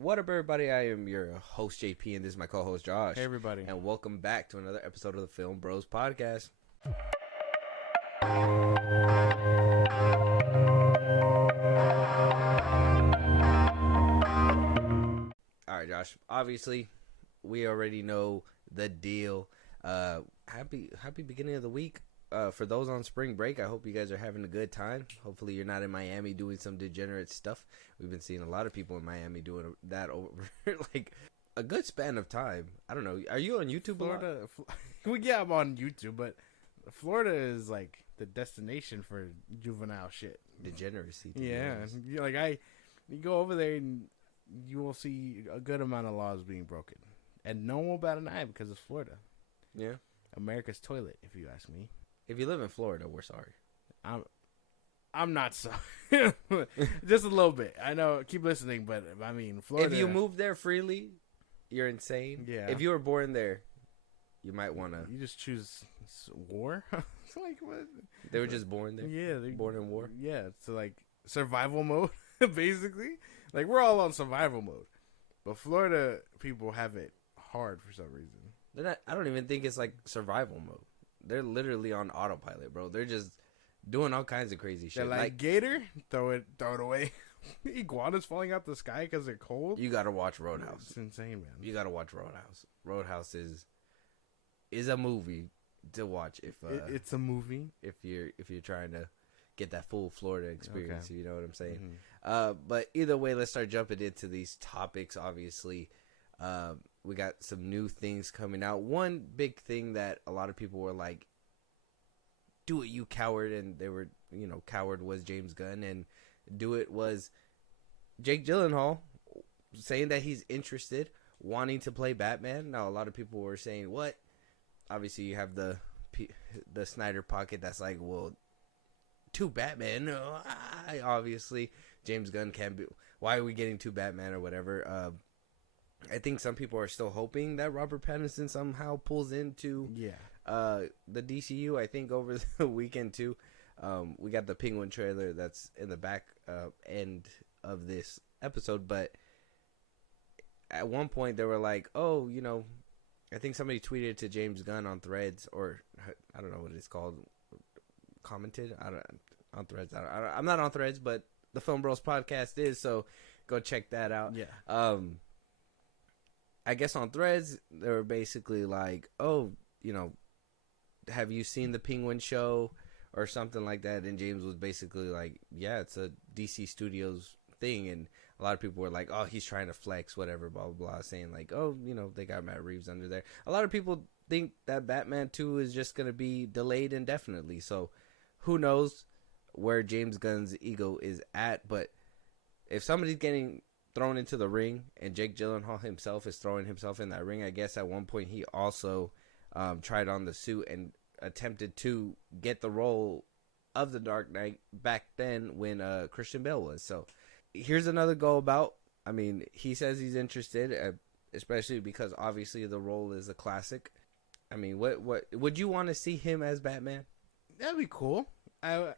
What up, everybody? I am your host, JP, and this is my co-host, Josh. Hey, everybody. And welcome back to another episode of the FIlmBros podcast. All right, Josh. Obviously, we already know the deal. Happy beginning of the week. For those on spring break, I hope you guys are having a good time. Hopefully you're not in Miami doing some degenerate stuff. We've been seeing a lot of people in Miami doing that over like a good span of time. I don't know. Are you on YouTube? Florida? Yeah, I'm on YouTube, but Florida is like the destination for juvenile shit. Degeneracy. Yeah, you go over there and you will see a good amount of laws being broken, and no one will bat an eye because it's Florida. Yeah, America's toilet, if you ask me. If you live in Florida, we're sorry. I'm not sorry. Just a little bit. I know. Keep listening, but I mean, Florida. If you move there freely, you're insane. Yeah. If you were born there, you might want to. You just choose war. It's like what? They were just born there. Yeah, they're born in war. Yeah, it's like survival mode, basically. Like we're all on survival mode, but Florida people have it hard for some reason. They're not. I don't even think it's like survival mode. They're literally on autopilot, bro. They're just doing all kinds of crazy shit. They're like gator, throw it away. Iguanas falling out the sky because they're cold. You gotta watch Roadhouse. It's insane, man. You gotta watch Roadhouse. Roadhouse is a movie to watch if it's a movie if you're trying to get that full Florida experience. Okay. You know what I'm saying? Mm-hmm. But either way, let's start jumping into these topics. Obviously, we got some new things coming out. One big thing that a lot of people were like, "Do it, you coward!" and they were, coward was James Gunn, and do it was Jake Gyllenhaal saying that he's interested, wanting to play Batman. Now, a lot of people were saying, "What?" Obviously, you have the Snyder pocket that's like, well, two Batman. No, obviously, James Gunn can't be. Why are we getting two Batman or whatever? I think some people are still hoping that Robert Pattinson somehow pulls into the DCU. I think over the weekend too. We got the Penguin trailer that's in the back end of this episode, but at one point they were like, "Oh, I think somebody tweeted to James Gunn on Threads, or I don't know what it's called, commented. On Threads. I'm not on Threads, but the FIlmBros podcast is, so go check that out. Yeah. I guess on Threads they were basically like, "Oh, have you seen the Penguin show?" or something like that, and James was basically like, "Yeah, it's a DC Studios thing," and a lot of people were like, "Oh, he's trying to flex, whatever, blah, blah, blah," saying like, "Oh, they got Matt Reeves under there." A lot of people think that Batman 2 is just going to be delayed indefinitely, so who knows where James Gunn's ego is at, but if somebody's getting thrown into the ring, and Jake Gyllenhaal himself is throwing himself in that ring, I guess at one point he also tried on the suit and attempted to get the role of the Dark Knight back then when Christian Bale was. So here's another go about. I mean, he says he's interested, especially because obviously the role is a classic. I mean, what would you want to see him as Batman? That'd be cool. I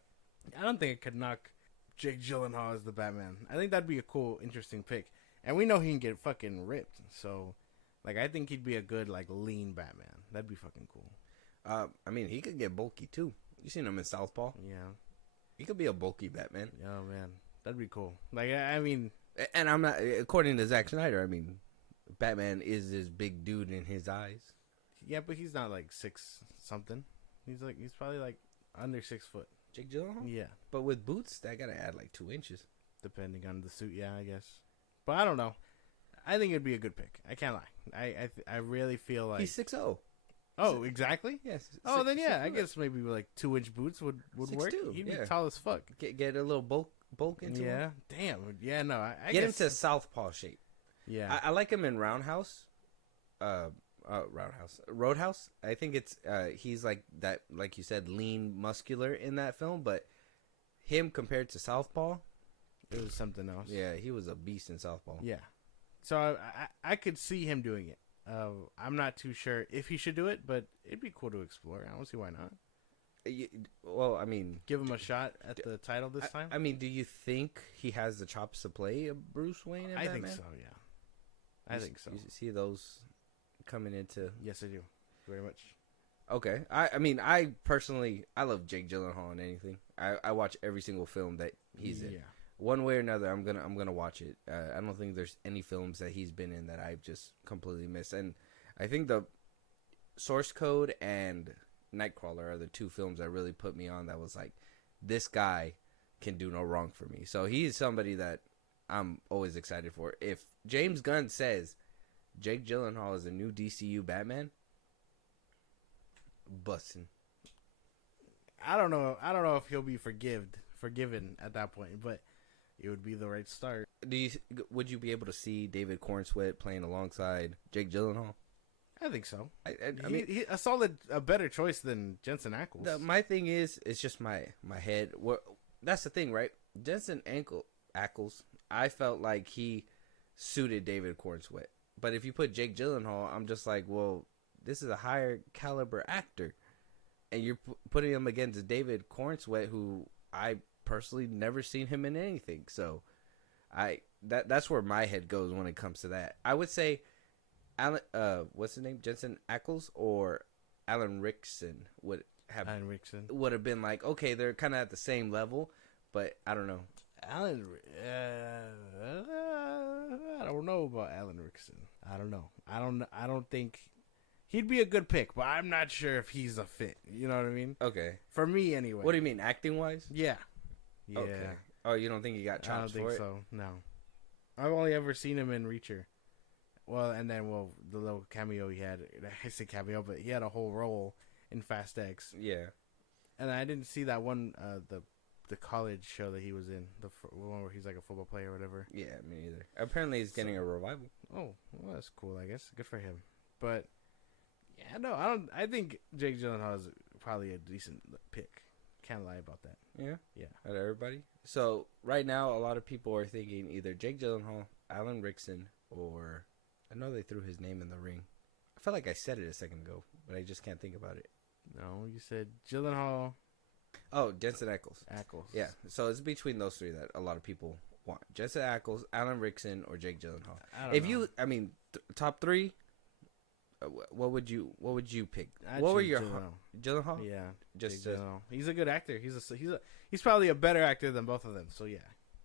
don't think it could knock Jake Gyllenhaal as the Batman. I think that'd be a cool, interesting pick. And we know he can get fucking ripped. So, I think he'd be a good, lean Batman. That'd be fucking cool. I mean, he could get bulky, too. You seen him in Southpaw? Yeah. He could be a bulky Batman. Oh, man. That'd be cool. I mean... And I'm not... According to Zack Snyder, I mean, Batman is this big dude in his eyes. Yeah, but he's not, 6-something. He's probably, under 6 foot. Jake Gyllenhaal? Yeah. But with boots, that gotta add, 2 inches. Depending on the suit, yeah, I guess. But I don't know. I think it'd be a good pick. I can't lie. I really feel like... He's 6'0". Oh, exactly? Yes. Oh, then yeah, I guess maybe 2-inch boots would work. He'd be tall as fuck. Get a little bulk into him. Yeah, damn. Yeah, no, I get guess... him to Southpaw shape. Yeah. I like him in Roadhouse. I think it's he's like that, like you said, lean, muscular in that film, but him compared to Southpaw, it was something else. Yeah, he was a beast in Southpaw. Yeah. So I could see him doing it. I'm not too sure if he should do it, but it'd be cool to explore. I don't see why not. Well, I mean... Give him a shot at the title this time? I mean, do you think he has the chops to play a Bruce Wayne in Batman? I think so, yeah. I think so. You see those coming into? Yes, I do. Very much. Okay. I mean, I personally, I love Jake Gyllenhaal in anything. I watch every single film that he's in. Yeah. One way or another, I'm gonna watch it. I don't think there's any films that he's been in that I've just completely missed. And I think the Source Code and Nightcrawler are the two films that really put me on. That was like, this guy can do no wrong for me. So he's somebody that I'm always excited for. If James Gunn says Jake Gyllenhaal is a new DCU Batman, bussin'. I don't know if he'll be forgiven at that point, but it would be the right start. Would you be able to see David Cornsweet playing alongside Jake Gyllenhaal? I think so. I mean, a better choice than Jensen Ackles. My thing is, it's just my head. That's the thing, right? Jensen Ackles, I felt like he suited David Cornsweet. But if you put Jake Gyllenhaal, I'm just like, well, this is a higher caliber actor. And you're putting him against David Cornsweet, who I personally never seen him in anything. So that's where my head goes when it comes to that. I would say Alan, what's his name? Jensen Ackles or Alan Rickson would have been like, okay, they're kind of at the same level, but I don't know. I don't know about Alan Rickson. I don't know. I don't think he'd be a good pick, but I'm not sure if he's a fit. You know what I mean? Okay. For me, anyway. What do you mean, acting wise? Yeah. Yeah. Okay. Oh, you don't think he got chops for it? I don't think so. No. I've only ever seen him in Reacher. Well, and then the little cameo he had. I say cameo, but he had a whole role in Fast X. Yeah. And I didn't see that one, the college show that he was in, the one where he's like a football player or whatever. Yeah, me neither. Apparently, he's getting a revival. Oh, well, that's cool. I guess good for him. But yeah, no, I don't. I think Jake Gyllenhaal is probably a decent pick. Can't lie about that. Yeah, yeah. Out of everybody. So right now, a lot of people are thinking either Jake Gyllenhaal, Alan Rickson, or I know they threw his name in the ring. I felt like I said it a second ago, but I just can't think about it. No, you said Gyllenhaal. Oh, Jensen Ackles. Ackles. Yeah, so it's between those three that a lot of people want: Jensen Ackles, Alan Rickson, or Jake Gyllenhaal. Top three. What would you pick? What were your Gyllenhaal? Yeah, just Gyllenhaal. He's a good actor. He's probably a better actor than both of them. So yeah,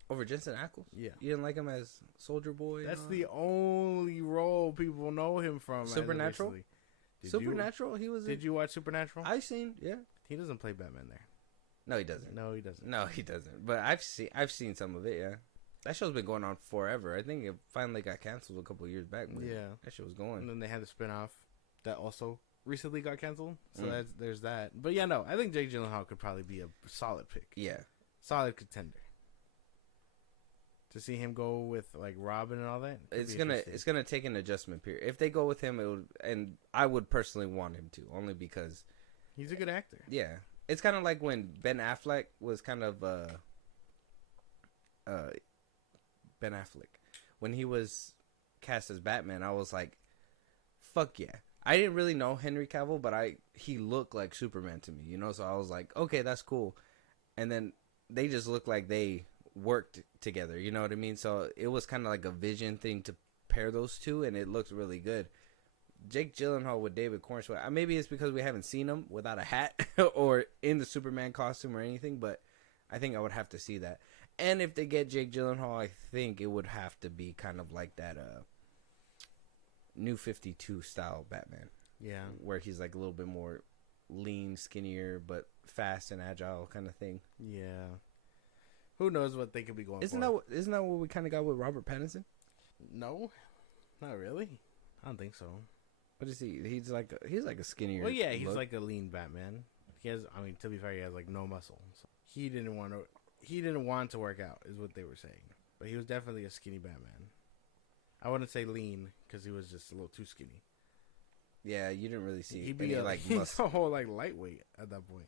over Jensen Ackles. Yeah, you didn't like him as Soldier Boy. That's the only role people know him from. Supernatural. Supernatural. He was. Did you watch Supernatural? I've seen. Yeah, he doesn't play Batman there. No, he doesn't. No, he doesn't. But I've seen some of it. Yeah. That show's been going on forever. I think it finally got canceled a couple of years back. Yeah. That show was going. And then they had the spinoff that also recently got canceled. So there's that. But yeah, no, I think Jake Gyllenhaal could probably be a solid pick. Yeah. Solid contender. To see him go with like Robin and all that. It's gonna take an adjustment period. If they go with him, and I would personally want him to, only because he's a good actor. Yeah. It's kind of like when Ben Affleck was kind of Ben Affleck. When he was cast as Batman, I was like, fuck yeah. I didn't really know Henry Cavill, but he looked like Superman to me, you know? So I was like, okay, that's cool. And then they just looked like they worked together, you know what I mean? So it was kind of like a vision thing to pair those two, and it looked really good. Jake Gyllenhaal with David Cornsweet, maybe it's because we haven't seen him without a hat or in the Superman costume or anything, but I think I would have to see that. And if they get Jake Gyllenhaal, I think it would have to be kind of like that New 52 style Batman. Yeah. Where he's like a little bit more lean, skinnier, but fast and agile kind of thing. Yeah. Who knows what they could be going for. Isn't that what we kind of got with Robert Pattinson? No. Not really. I don't think so. What is he? He's like a skinnier. Well, yeah, he's like a lean Batman. He has, to be fair, he has like no muscle. So he didn't want to work out, is what they were saying. But he was definitely a skinny Batman. I wouldn't say lean because he was just a little too skinny. Yeah, you didn't really see. He'd be he's a whole like lightweight at that point.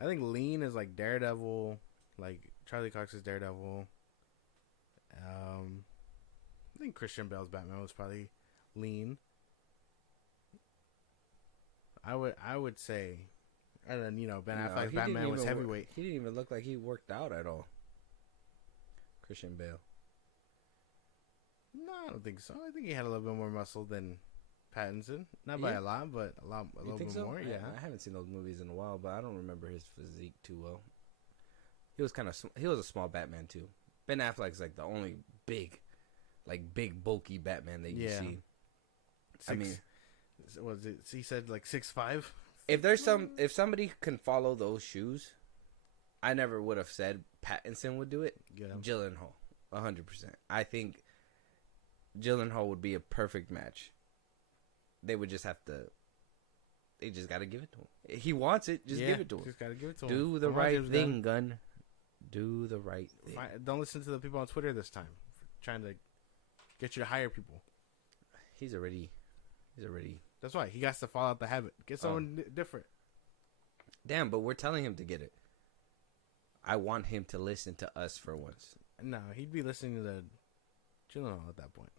I think lean is like Daredevil, like Charlie Cox's Daredevil. I think Christian Bale's Batman was probably lean. I would say, and then Ben Affleck's Batman was heavyweight. He didn't even look like he worked out at all. Christian Bale. No, I don't think so. I think he had a little bit more muscle than Pattinson. Not by a lot, but a little bit more. Yeah. I haven't seen those movies in a while, but I don't remember his physique too well. He was he was a small Batman too. Ben Affleck's like the only big bulky Batman that you see. I mean, was it? He said like 6'5". If somebody can follow those shoes, I never would have said Pattinson would do it. Yeah. Gyllenhaal, 100%. I think Gyllenhaal would be a perfect match. They would just have to. They just got to give it to him. He wants it. Just give it to him. Just gotta give it to him. Do the right thing, Gunn. Do the right thing. Don't listen to the people on Twitter this time, trying to get you to hire people. He's already. That's why he got to fall out the habit. Get someone different. Damn, but we're telling him to get it. I want him to listen to us for once. No, he'd be listening to the Gyllenhaal at that point.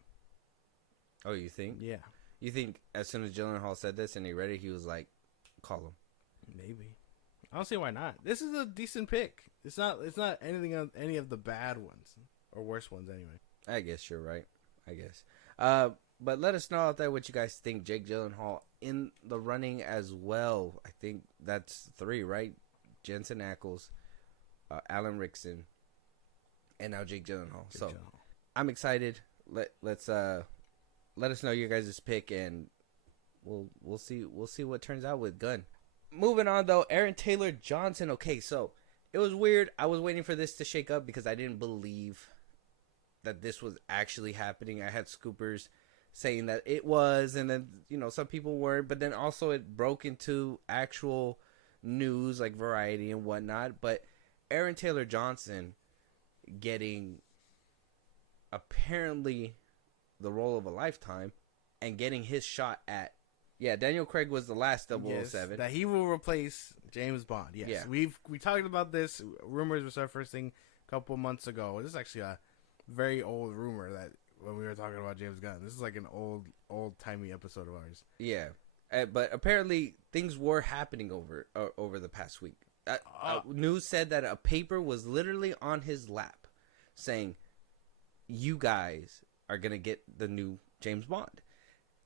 Oh, you think? Yeah. You think as soon as Gyllenhaal said this and he read it, he was like, call him? Maybe. I don't see why not. This is a decent pick. It's not anything of any of the bad ones or worse ones anyway. I guess you're right. I guess. But let us know out there what you guys think. Jake Gyllenhaal in the running as well. I think that's 3, right? Jensen Ackles, Alan Rickson, and now Jake Gyllenhaal. I'm excited. Let us know your guys' pick, and we'll see what turns out with Gunn. Moving on though, Aaron Taylor Johnson. Okay, so it was weird. I was waiting for this to shake up because I didn't believe that this was actually happening. I had scoopers saying that it was, and then some people weren't, but then also it broke into actual news like Variety and whatnot. But Aaron Taylor Johnson getting apparently the role of a lifetime and getting his shot at Daniel Craig was the last 007. Yes, that he will replace James Bond. Yes. Yeah. We talked about this. Rumors were surfacing a couple months ago. This is actually a very old rumor that when we were talking about James Gunn. This is like an old-timey episode of ours. Yeah. But apparently things were happening over the past week. News said that a paper was literally on his lap saying, you guys are going to get the new James Bond.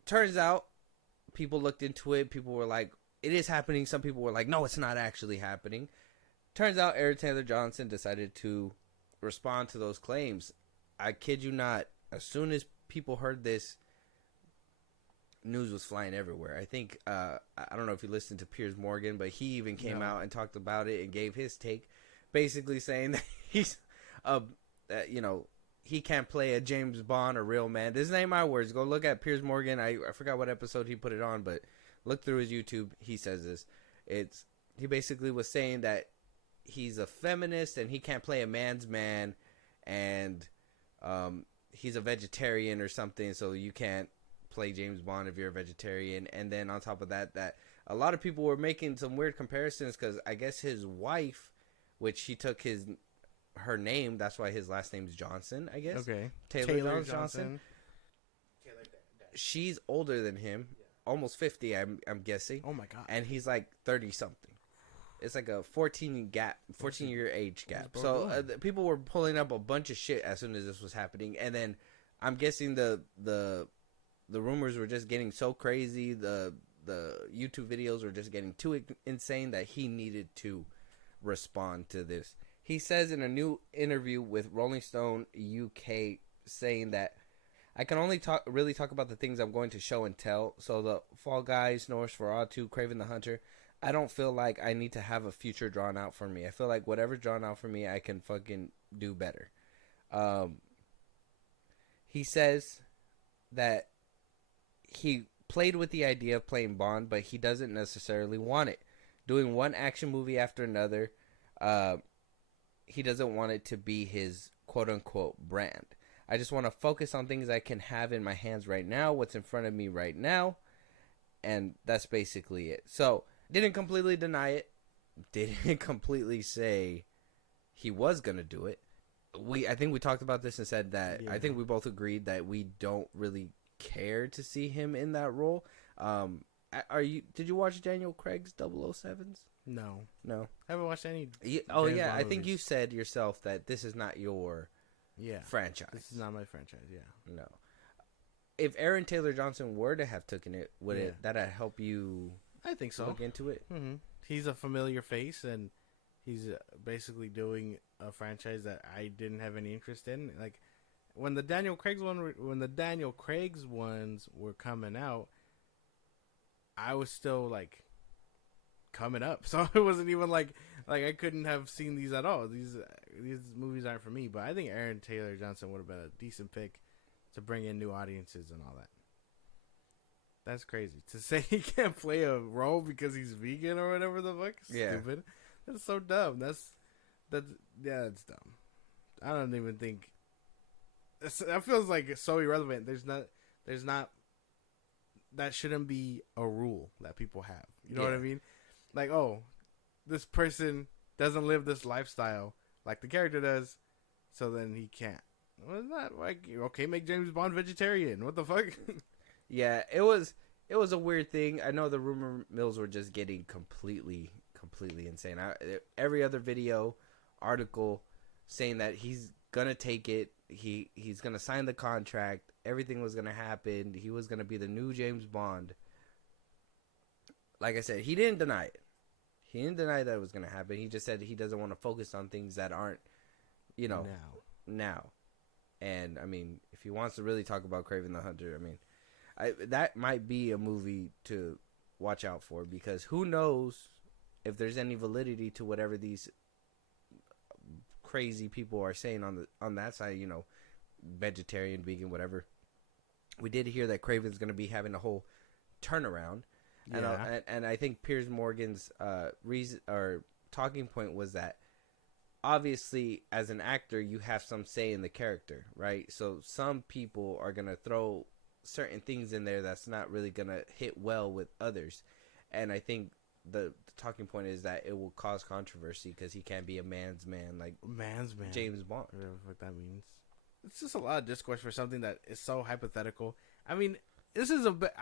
Turns out, people looked into it. People were like, it is happening. Some people were like, no, it's not actually happening. Turns out Aaron Taylor Johnson decided to respond to those claims. I kid you not. As soon as people heard this, news was flying everywhere. I think, I don't know if you listened to Piers Morgan, but he even came out and talked about it and gave his take, basically saying that he's, he can't play a James Bond, a real man. This ain't my words. Go look at Piers Morgan. I forgot what episode he put it on, but look through his YouTube. He says this. He basically was saying that he's a feminist and he can't play a man's man, and he's a vegetarian or something, so you can't play James Bond if you're a vegetarian. And then on top of that a lot of people were making some weird comparisons because I guess his wife, which he took her name, that's why his last name's Johnson, I guess. Okay. Taylor Johnson. She's older than him, almost 50, I'm guessing. Oh my god. And he's like 30 something. It's like a 14-year age gap. So people were pulling up a bunch of shit as soon as this was happening, and then I'm guessing the rumors were just getting so crazy, the YouTube videos were just getting too insane that he needed to respond to this. He says in a new interview with Rolling Stone UK, saying that I can only talk about the things I'm going to show and tell. So the Fall Guys, Nosferatu, Kraven the Hunter, I don't feel like I need to have a future drawn out for me. I feel like whatever's drawn out for me, I can fucking do better. He says that he played with the idea of playing Bond, but he doesn't necessarily want it. Doing one action movie after another, he doesn't want it to be his quote-unquote brand. I just want to focus on things I can have in my hands right now, what's in front of me right now, and that's basically it. So, didn't completely deny it. Didn't completely say he was going to do it. I think we talked about this and said that I think we both agreed that we don't really care to see him in that role. Did you watch Daniel Craig's 007s? No. I haven't watched any. I think you said yourself that this is not your franchise. This is not my franchise. Yeah. No. if Aaron Taylor Johnson were to have taken it, would Yeah. it that help you I think so. look into it? Mm-hmm. He's a familiar face, and he's basically doing a franchise that I didn't have any interest in. Like when the Daniel Craig's ones were coming out, I was still like coming up, so it wasn't even like I couldn't have seen these at all. These movies aren't for me. But I think Aaron Taylor Johnson would have been a decent pick to bring in new audiences and all that. That's crazy to say he can't play a role because he's vegan or whatever the fuck. Yeah. Stupid. That's so dumb. That's that's dumb. I don't even think that feels like it's so irrelevant. There's not that shouldn't be a rule that people have. You know what I mean? Like, oh, this person doesn't live this lifestyle like the character does, so then he can't. Well, it's not like, okay, make James Bond vegetarian. What the fuck? Yeah, it was a weird thing. I know the rumor mills were just getting completely insane. Every other video, article saying that he's gonna take it. He's gonna sign the contract. Everything was gonna happen. He was gonna be the new James Bond. Like I said, he didn't deny it. He didn't deny that it was gonna happen. He just said he doesn't want to focus on things that aren't, now. And I mean, if he wants to really talk about Kraven the Hunter, I mean, that might be a movie to watch out for, because who knows if there's any validity to whatever these crazy people are saying on that side, vegetarian, vegan, whatever. We did hear that Kraven's going to be having a whole turnaround, and I think Piers Morgan's reason or talking point was that obviously as an actor you have some say in the character, right? So some people are going to throw certain things in there that's not really going to hit well with others, and I think the talking point is that it will cause controversy because he can't be a man's man like James Bond. Whatever the fuck that means. It's just a lot of discourse for something that is so hypothetical. I mean,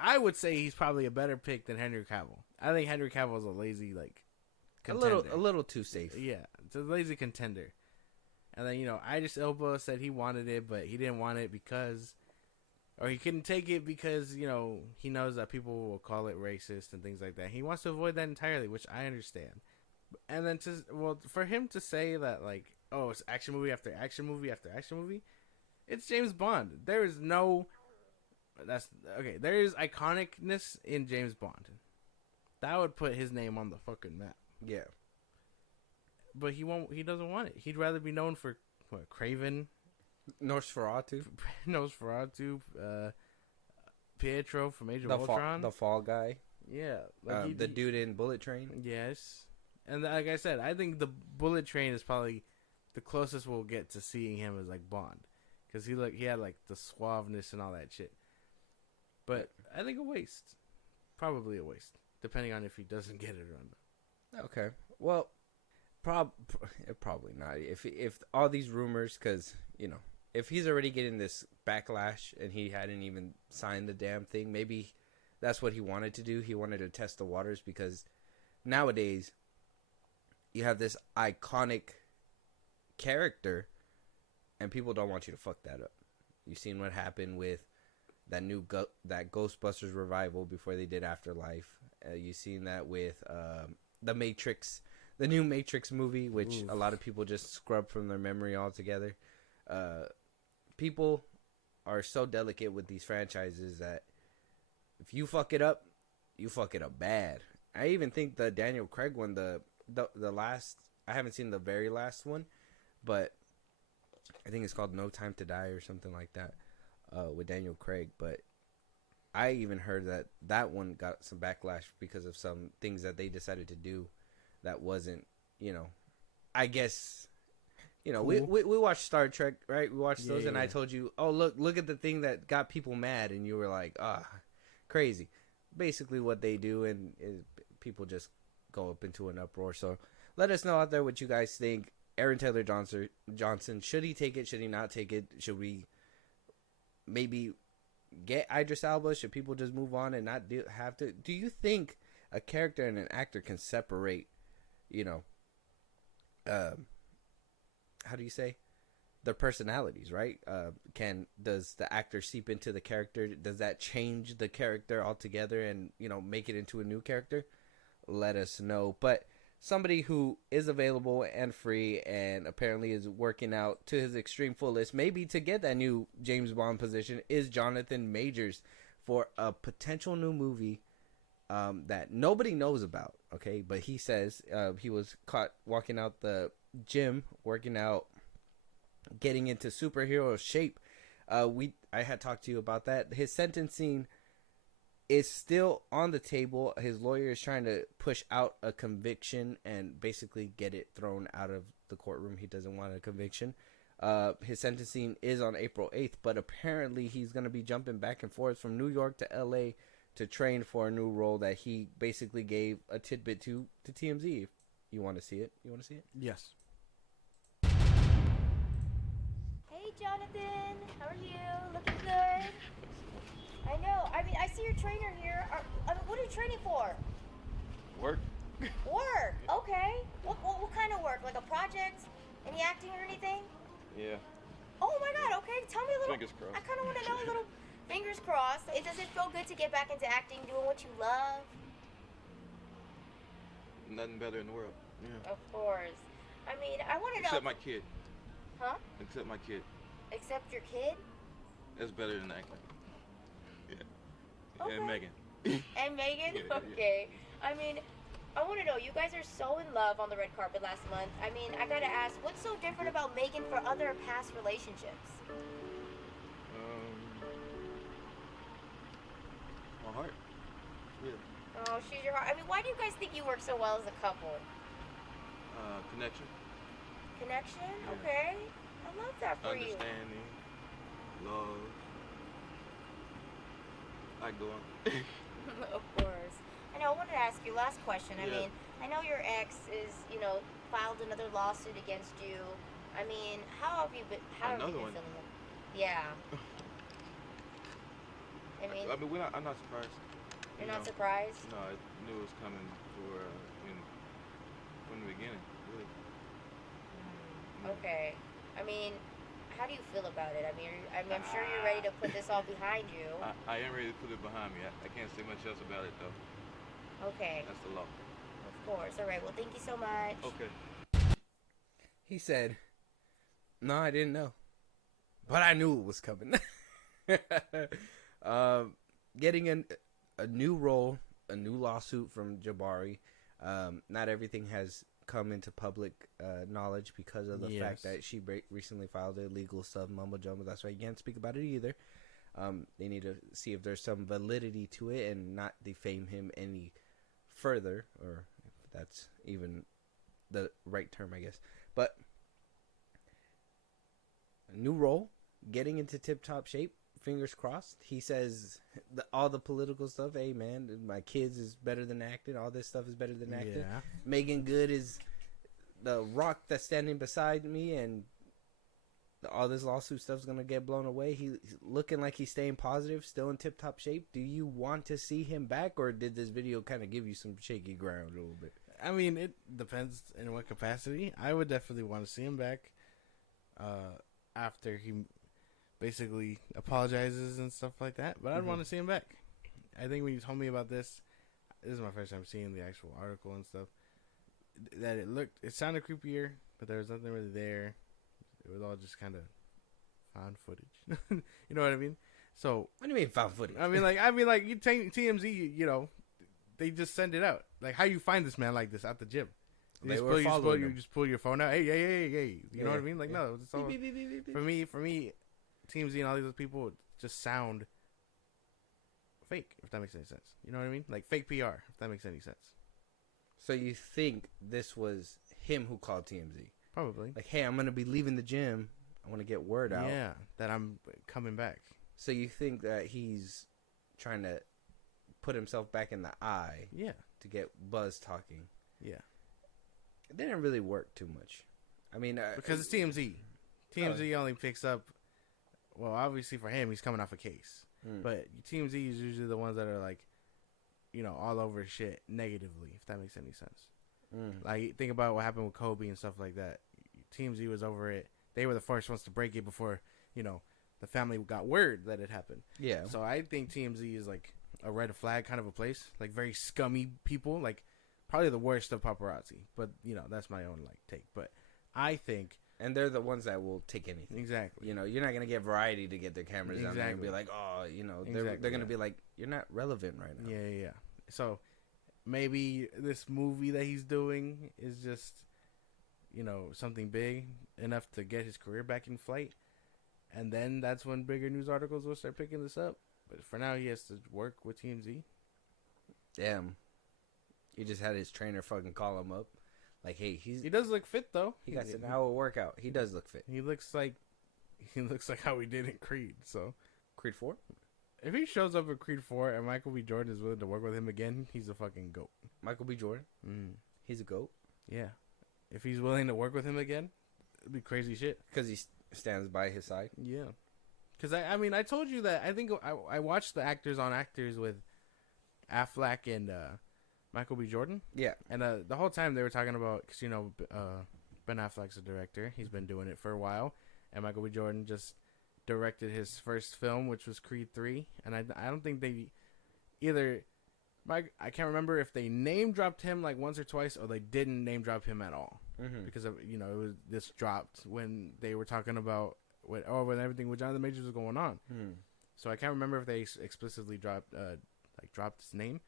I would say he's probably a better pick than Henry Cavill. I think Henry Cavill is a lazy contender. A little too safe. Yeah, it's a lazy contender. And then Idris Elba said he wanted it, but he didn't want it because, or he couldn't take it because he knows that people will call it racist and things like that. He wants to avoid that entirely, which I understand. And then for him to say that oh, it's action movie after action movie after action movie, it's James Bond. There is there is iconicness in James Bond. That would put his name on the fucking map. Yeah. But he doesn't want it. He'd rather be known for Kraven, Nosferatu, Pietro from Age of Ultron, the Fall Guy. Yeah, the dude in Bullet Train. Yes, and like I said, I think the Bullet Train is probably the closest we'll get to seeing him as Bond, because he had the suaveness and all that shit. But I think probably a waste, depending on if he doesn't get it or not. Okay, well, probably not. If all these rumors, because if he's already getting this backlash and he hadn't even signed the damn thing, maybe that's what he wanted to do. He wanted to test the waters, because nowadays you have this iconic character and people don't want you to fuck that up. You've seen what happened with that that Ghostbusters revival before they did Afterlife. You've seen that with the Matrix, the new Matrix movie, which a lot of people just scrub from their memory altogether. People are so delicate with these franchises that if you fuck it up, you fuck it up bad. I even think the Daniel Craig one, the last, I haven't seen the very last one, but I think it's called No Time to Die or something like that, with Daniel Craig. But I even heard that one got some backlash because of some things that they decided to do that wasn't, I guess, cool. we watched Star Trek, right? We watched those, and I told you, oh, look at the thing that got people mad, and you were like, crazy. Basically what they do, and people just go up into an uproar. So let us know out there what you guys think. Aaron Taylor Johnson, should he take it? Should he not take it? Should we maybe get Idris Elba? Should people just move on and not have to? Do you think a character and an actor can separate, how do you say? their personalities, right? Does the actor seep into the character? Does that change the character altogether and, you know, make it into a new character? Let us know. But somebody who is available and free and apparently is working out to his extreme fullest, maybe to get that new James Bond position, is Jonathan Majors for a potential new movie that nobody knows about, okay? But he says he was caught walking out the gym, working out, getting into superhero shape. I had talked to you about that. His sentencing is still on the table. His lawyer is trying to push out a conviction and basically get it thrown out of the courtroom. He doesn't want a conviction. His sentencing is on April 8th, but apparently he's going to be jumping back and forth from New York to LA to train for a new role that he basically gave a tidbit to TMZ. If you want to see it. You want to see it? Yes. Hey, Jonathan. How are you? Looking good? I know. I mean, I see your trainer here. What are you training for? Work? Work. Okay. What kind of work? Like a project? Any acting or anything? Yeah. Oh my God. Okay. Tell me a little. Fingers crossed. I kind of want to know a little. Fingers crossed. Does it feel good to get back into acting, doing what you love? Nothing better in the world. Yeah. Of course. I mean, I want to know. Except my kid. Huh? Except my kid. Except your kid? That's better than acting. Yeah. Okay. And Megan. And Megan? Yeah. Okay. I mean, I want to know, you guys are so in love on the red carpet last month. I mean, I gotta ask, what's so different about Megan for other past relationships? My heart. Yeah. Oh, she's your heart. I mean, why do you guys think you work so well as a couple? Connection. Connection? Yeah. Okay. I love that for you. Understanding. Love. I go on. Of course. I know, I wanted to ask you, last question. I Yeah. mean, I know your ex is, filed another lawsuit against you. I mean, how have you been Another one? feeling? Yeah. I mean, I'm not surprised. you're not surprised? No, I knew it was coming from the beginning. Really. Okay. I mean, how do you feel about it? I mean, I'm sure you're ready to put this all behind you. I am ready to put it behind me. I can't say much else about it though. Okay. That's the law. Of course. All right. Well, thank you so much. Okay. He said, "No, I didn't know, but I knew it was coming." Getting a new role, a new lawsuit from Jabari. Not everything has come into public knowledge because of the fact that she recently filed illegal stuff, mumbo jumbo. That's why you can't speak about it either. They need to see if there's some validity to it and not defame him any further, or if that's even the right term, I guess. But a new role, getting into tip-top shape. Fingers crossed. He says all the political stuff. Hey, man, my kids is better than acting. All this stuff is better than acting. Yeah. Megan Good is the rock that's standing beside me, and all this lawsuit stuff's gonna get blown away. He's looking like he's staying positive, still in tip-top shape. Do you want to see him back, or did this video kind of give you some shaky ground a little bit? I mean, it depends in what capacity. I would definitely want to see him back after he basically apologizes and stuff like that. But I'd want to see him back. I think when you told me about this is my first time seeing the actual article and stuff, that it sounded creepier, but there was nothing really there. It was all just kind of found footage. You know what I mean? So What do you mean found footage? I mean, like you take TMZ, they just send it out. Like, how you find this man like this at the gym? You just pull your phone out. Hey. You know what I mean? Like, no. It's all, Beep, beep, beep, beep, beep. for me, TMZ and all these other people just sound fake, if that makes any sense. You know what I mean? Like fake PR, if that makes any sense. So you think this was him who called TMZ? Probably. Like, hey, I'm going to be leaving the gym. I want to get word out. Yeah, that I'm coming back. So you think that he's trying to put himself back in the eye Yeah. to get buzz talking? Yeah. It didn't really work too much. I mean... Because it's TMZ. TMZ only picks up... Well, obviously for him, he's coming off a case. But TMZ is usually the ones that are like, all over shit negatively, if that makes any sense. Like, think about what happened with Kobe and stuff like that. TMZ was over it. they were the first ones to break it before, the family got word that it happened. Yeah. So I think TMZ is like a red flag kind of a place, like very scummy people, like probably the worst of paparazzi. But that's my own like take. But I think, and they're the ones that will take anything. Exactly. You're not gonna get Variety to get their cameras on there and be like, oh, they're gonna be like, you're not relevant right now. Yeah. So maybe this movie that he's doing is just, something big enough to get his career back in flight. And then that's when bigger news articles will start picking this up. But for now, he has to work with TMZ. Damn. He just had his trainer fucking call him up. Like, hey, he does look fit, though. He got an hour workout. He does look fit. He looks like how he did in Creed. So Creed 4? If he shows up in Creed 4 and Michael B. Jordan is willing to work with him again, he's a fucking GOAT. Michael B. Jordan? He's a GOAT? Yeah. If he's willing to work with him again, it'd be crazy shit. Because he stands by his side? Yeah. Because, I told you that I think I watched the Actors on Actors with Affleck and Michael B. Jordan. Yeah. And the whole time they were talking about, because, Ben Affleck's a director. He's been doing it for a while. And Michael B. Jordan just directed his first film, which was Creed 3. And I don't think they either... I can't remember if they name dropped him like once or twice, or they didn't name drop him at all. Because of it was this dropped when they were talking about when everything with Jonathan Majors was going on. So I can't remember if they explicitly dropped his name,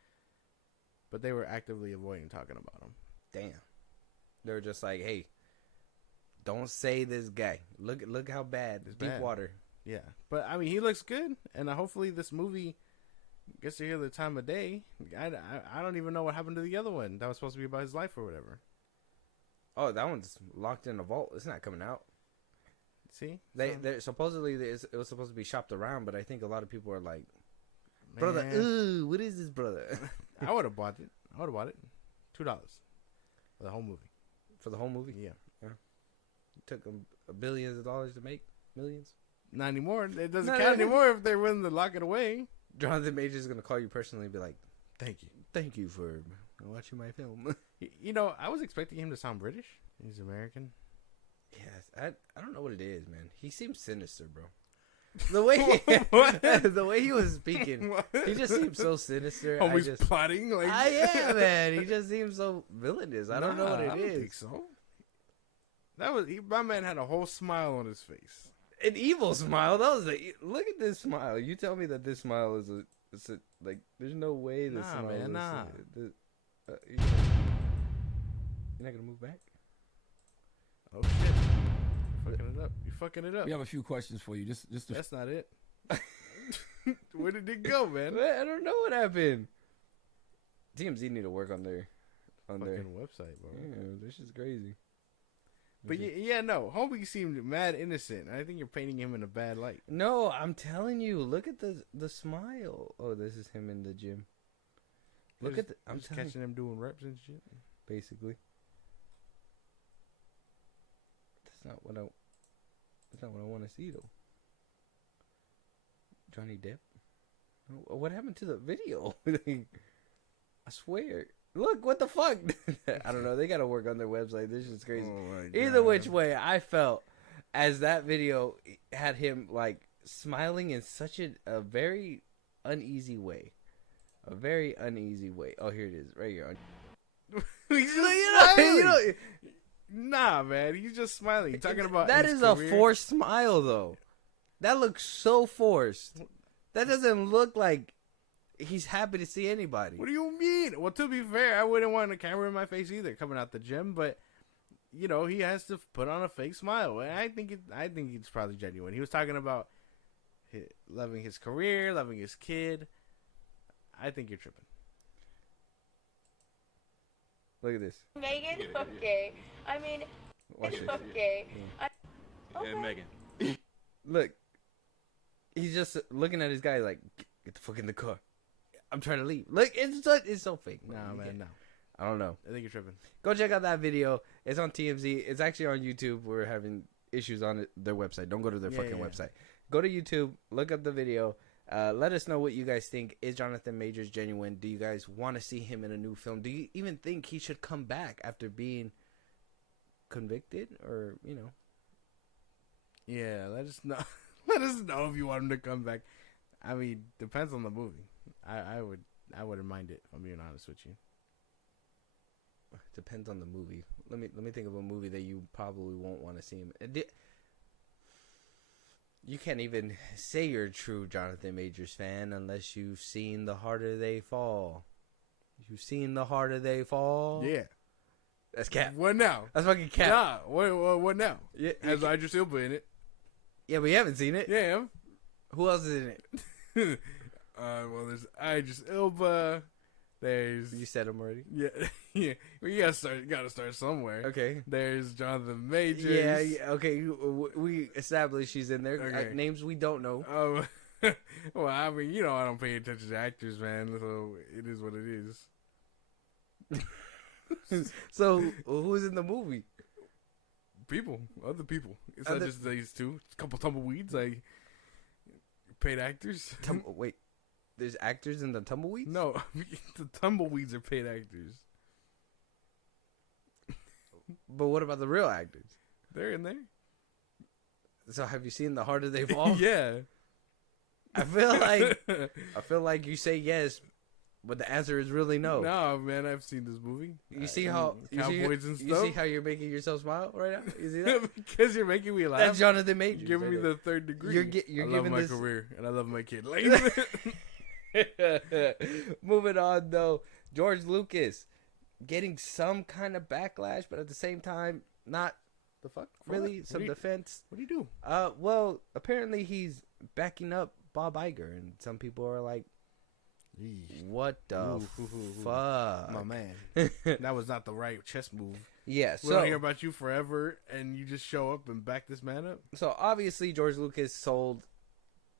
but they were actively avoiding talking about him. Damn, they were just like, hey, don't say this guy. Look how bad. It's deep water. Yeah, but he looks good, and hopefully this movie gets to hear the time of day. I don't even know what happened to the other one that was supposed to be about his life or whatever. Oh, that one's locked in a vault. It's not coming out. See, they're supposedly it was supposed to be shopped around, but I think a lot of people are like, brother, ooh, what is this, brother? I would have bought it. $2 for the whole movie. For the whole movie? Yeah. It took them billions of dollars to make. Millions. Not anymore. It doesn't count anymore if they're willing to lock it away. Jonathan Majors is gonna call you personally and be like, Thank you for watching my film." I was expecting him to sound British. He's American. Yes, I don't know what it is, man. He seems sinister, bro. The way the way he was speaking, he just seems so sinister. Always plotting, like yeah, man. He just seems so villainous. I don't know what it is. I don't think so. My man had a whole smile on his face. An evil smile. Look at this smile. You tell me that this smile is like. There's no way this smile. Man, nah. You're not gonna move back. Oh shit! You're fucking it up. We have a few questions for you. Just That's not it. Where did it go, man? I don't know what happened. TMZ need to work on their website, bro. Yeah, this is crazy. But no, homie seemed mad innocent. I think you're painting him in a bad light. No, I'm telling you. Look at the smile. Oh, this is him in the gym. I'm just catching him doing reps and shit. Basically, that's not what I want to see though. Johnny Depp. What happened to the video? I swear. Look, what the fuck? I don't know. They got to work on their website. This is crazy. Either which way, I felt as that video had him like smiling in such a very uneasy way. A very uneasy way. Oh, here it is. Right here. He's just smiling. Nah, man. He's just smiling. He's talking about that his is career. A forced smile, though. That looks so forced. That doesn't look like he's happy to see anybody. What do you mean? Well, to be fair, I wouldn't want a camera in my face either coming out the gym, but he has to put on a fake smile. And I think it's probably genuine. He was talking about loving his career, loving his kid. I think you're tripping. Look at this. Megan? Okay. Watch this. Okay. Yeah, Megan. Look. He's just looking at his guy like, get the fuck in the car. I'm trying to leave. Look, it's so fake. Nah, man, no. I don't know. I think you're tripping. Go check out that video. It's on TMZ. It's actually on YouTube. We're having issues on their website. Don't go to their website. Go to YouTube. Look up the video. Let us know what you guys think. Is Jonathan Majors genuine? Do you guys want to see him in a new film? Do you even think he should come back after being convicted or, Yeah, let us know. Let us know if you want him to come back. I mean, depends on the movie. I wouldn't mind it. If I'm being honest with you. Depends on the movie. Let me think of a movie that you probably won't want to see him. You can't even say you're a true Jonathan Majors fan unless you've seen The Harder They Fall. You've seen The Harder They Fall? Yeah. That's cap. What now? That's fucking cap. Nah. What now? Yeah, Has Idris Elba in it? yeah, but you haven't seen it. Yeah. Who else is in it? Well, there's Idris Elba. There's You said him already. yeah. Well, you gotta start somewhere. Okay. There's Jonathan Majors. Yeah. Okay. We established she's in there. Okay. Names we don't know. Well, I mean, I don't pay attention to actors, man. So it is what it is. So who's in the movie? Other people. It's Other- not just these two. It's a couple tumbleweeds, like paid actors. Wait, there's actors in the Tumbleweeds? No, the tumbleweeds are paid actors. But what about the real actors? They're in there. So have you seen The Harder They Fall? Yeah. I feel like you say yes, but the answer is really no. No, man, I've seen this movie. You see how Cowboys and you stuff. see how you're making yourself smile right now? You see that? Because you're making me laugh. That's Jonathan Majors. You're giving me right the third degree. You're I giving love my this career and I love my kid. Moving on though, George Lucas getting some kind of backlash, but at the same time, not The fuck? really What? some defense. What do you do? Well, apparently he's backing up Bob Iger, and some people are like, "What the fuck, My man. That was not the right chess move. Yeah, We'll hear about you forever, and you just show up and back this man up. so obviously George Lucas sold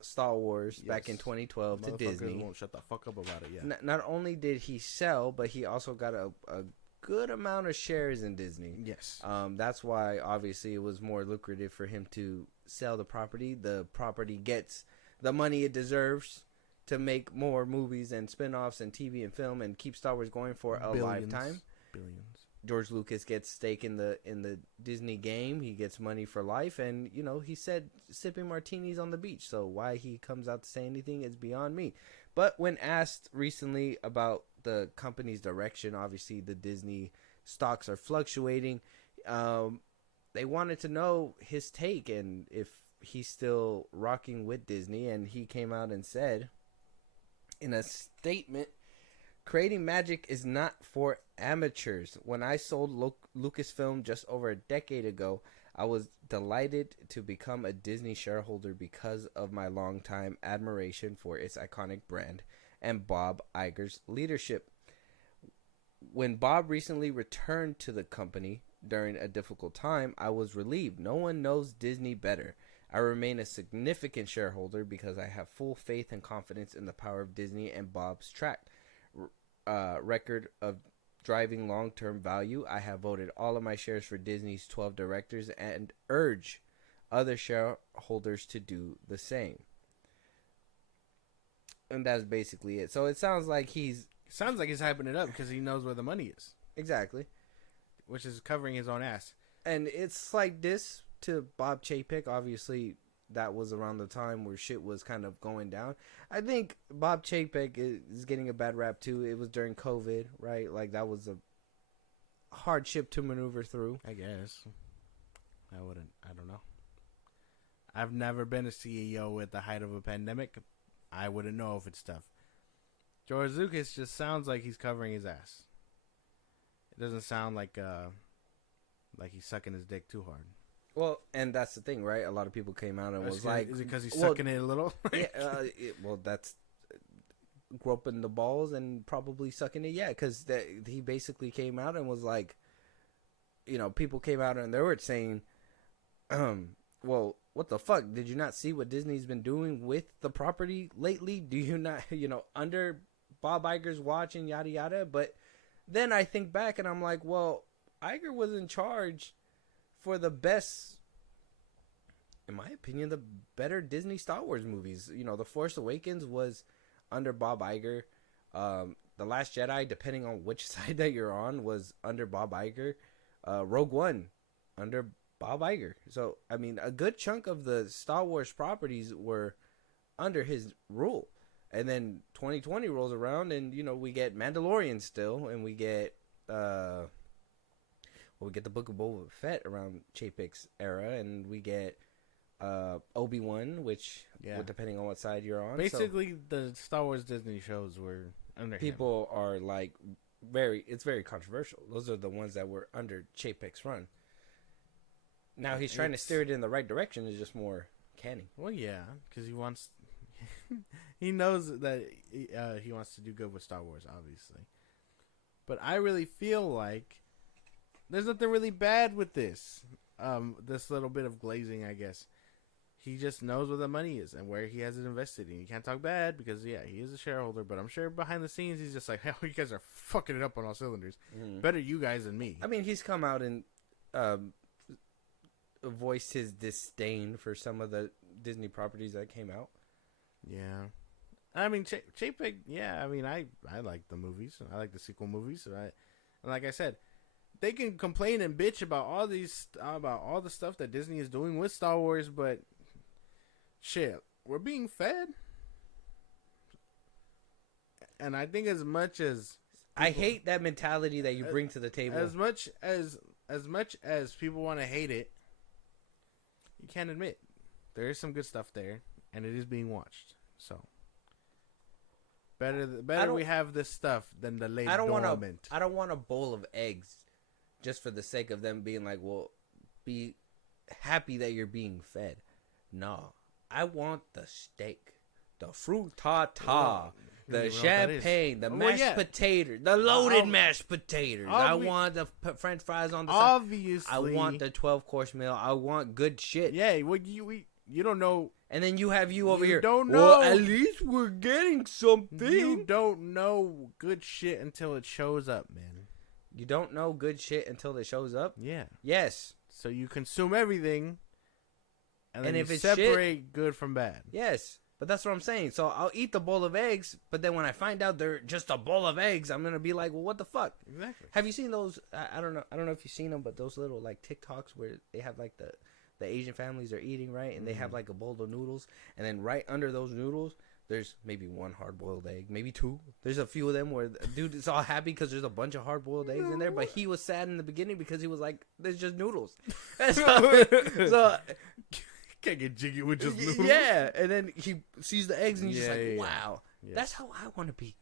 Star Wars back in Yes. 2012 to Motherfuckers Disney. won't shut the fuck up about it. Yeah. Not only did he sell, but he also got a good amount of shares in Disney. Yes. That's why obviously it was more lucrative for him to sell the property. The property gets the money it deserves to make more movies and spin-offs and TV and film and keep Star Wars going for a lifetime. Billions. George Lucas gets stake in the Disney game. He gets money for life, and he said sipping martinis on the beach. So why he comes out to say anything is beyond me. But when asked recently about the company's direction, obviously the Disney stocks are fluctuating. They wanted to know his take and if he's still rocking with Disney, and he came out and said in a statement, "Creating magic is not for amateurs. When I sold Lucasfilm just over a decade ago, I was delighted to become a Disney shareholder because of my longtime admiration for its iconic brand and Bob Iger's leadership. When Bob recently returned to the company during a difficult time, I was relieved. No one knows Disney better. I remain a significant shareholder because I have full faith and confidence in the power of Disney and Bob's track record of driving long-term value. I have voted all of my shares for Disney's 12 directors and urge other shareholders to do the same." And that's basically it. So it sounds like he's hyping it up because he knows where the money is, exactly, which is covering his own ass. and it's like this to Bob Chapek. Obviously, that was around the time where shit was kind of going down. I think Bob Chapek is getting a bad rap too. It was during COVID, right? Like that was a hardship to maneuver through. I guess. I don't know. I've never been a CEO at the height of a pandemic. I wouldn't know if it's tough. George Lucas just sounds like he's covering his ass. It doesn't sound like he's sucking his dick too hard. Well, and that's the thing, right? A lot of people came out and was like, "Is it because he's sucking it a little?" Yeah, that's groping the balls and probably sucking it. Yeah, because he basically came out and was like, people came out and they were saying, well, what the fuck? Did you not see what Disney's been doing with the property lately? Do you not, under Bob Iger's watch and yada yada? But then I think back and I'm like, well, Iger was in charge for the best, in my opinion, the better Disney Star Wars movies. The Force Awakens was under Bob Iger. The Last Jedi, depending on which side that you're on, was under Bob Iger. Rogue One, under Bob Iger. So I mean, a good chunk of the Star Wars properties were under his rule. And then 2020 rolls around, and we get Mandalorian still, and we get the Book of Boba Fett around Chapek's era, and we get Obi-Wan, which depending on what side you're on. Basically, the Star Wars Disney shows were under people are like it's very controversial. Those are the ones that were under Chapek's run. Now he's trying to steer it in the right direction. It's just more canny. Well, yeah, because he wants. He knows that he wants to do good with Star Wars, obviously. But I really feel like there's nothing really bad with this. This little bit of glazing, I guess. He just knows where the money is and where he has it invested. And you can't talk bad because, he is a shareholder. But I'm sure behind the scenes, he's just like, hell, you guys are fucking it up on all cylinders. Better you guys than me. I mean, he's come out and voiced his disdain for some of the Disney properties that came out. Yeah. I mean, Chapek, I mean, I like the movies. I like the sequel movies. And like I said, they can complain and bitch about all the stuff that Disney is doing with Star Wars, but shit, we're being fed. And I think as much as I hate that mentality that you bring to the table. As much as people want to hate it, you can't admit there is some good stuff there, and it is being watched. So better we have this stuff than the late dormant. I don't want a bowl of eggs just for the sake of them being like, well, be happy that you're being fed. No, I want the steak, the frittata, the champagne, the mashed potato, the loaded mashed potatoes. I want the French fries on the side. Obviously, I want the 12-course meal. I want good shit. Yeah, well, you don't know. And then you have over here. Don't know. Well, at least we're getting something. You don't know good shit until it shows up, man. You don't know good shit until it shows up? Yeah. Yes. So you consume everything, and then if you it's separate good from bad. Yes. But that's what I'm saying. So I'll eat the bowl of eggs, but then when I find out they're just a bowl of eggs, I'm going to be like, well, what the fuck? Exactly. Have Have you seen those? I don't know if you've seen them, but those little like TikToks where they have like the Asian families are eating, right? And they have like a bowl of noodles. And then right under those noodles, there's maybe one hard-boiled egg, maybe two. There's a few of them where the dude is all happy because there's a bunch of hard-boiled eggs in there. But he was sad in the beginning because he was like, there's just noodles. so can't get jiggy with just noodles. yeah. And then he sees the eggs and he's just like, Yeah. wow. Yes. That's how I want to be.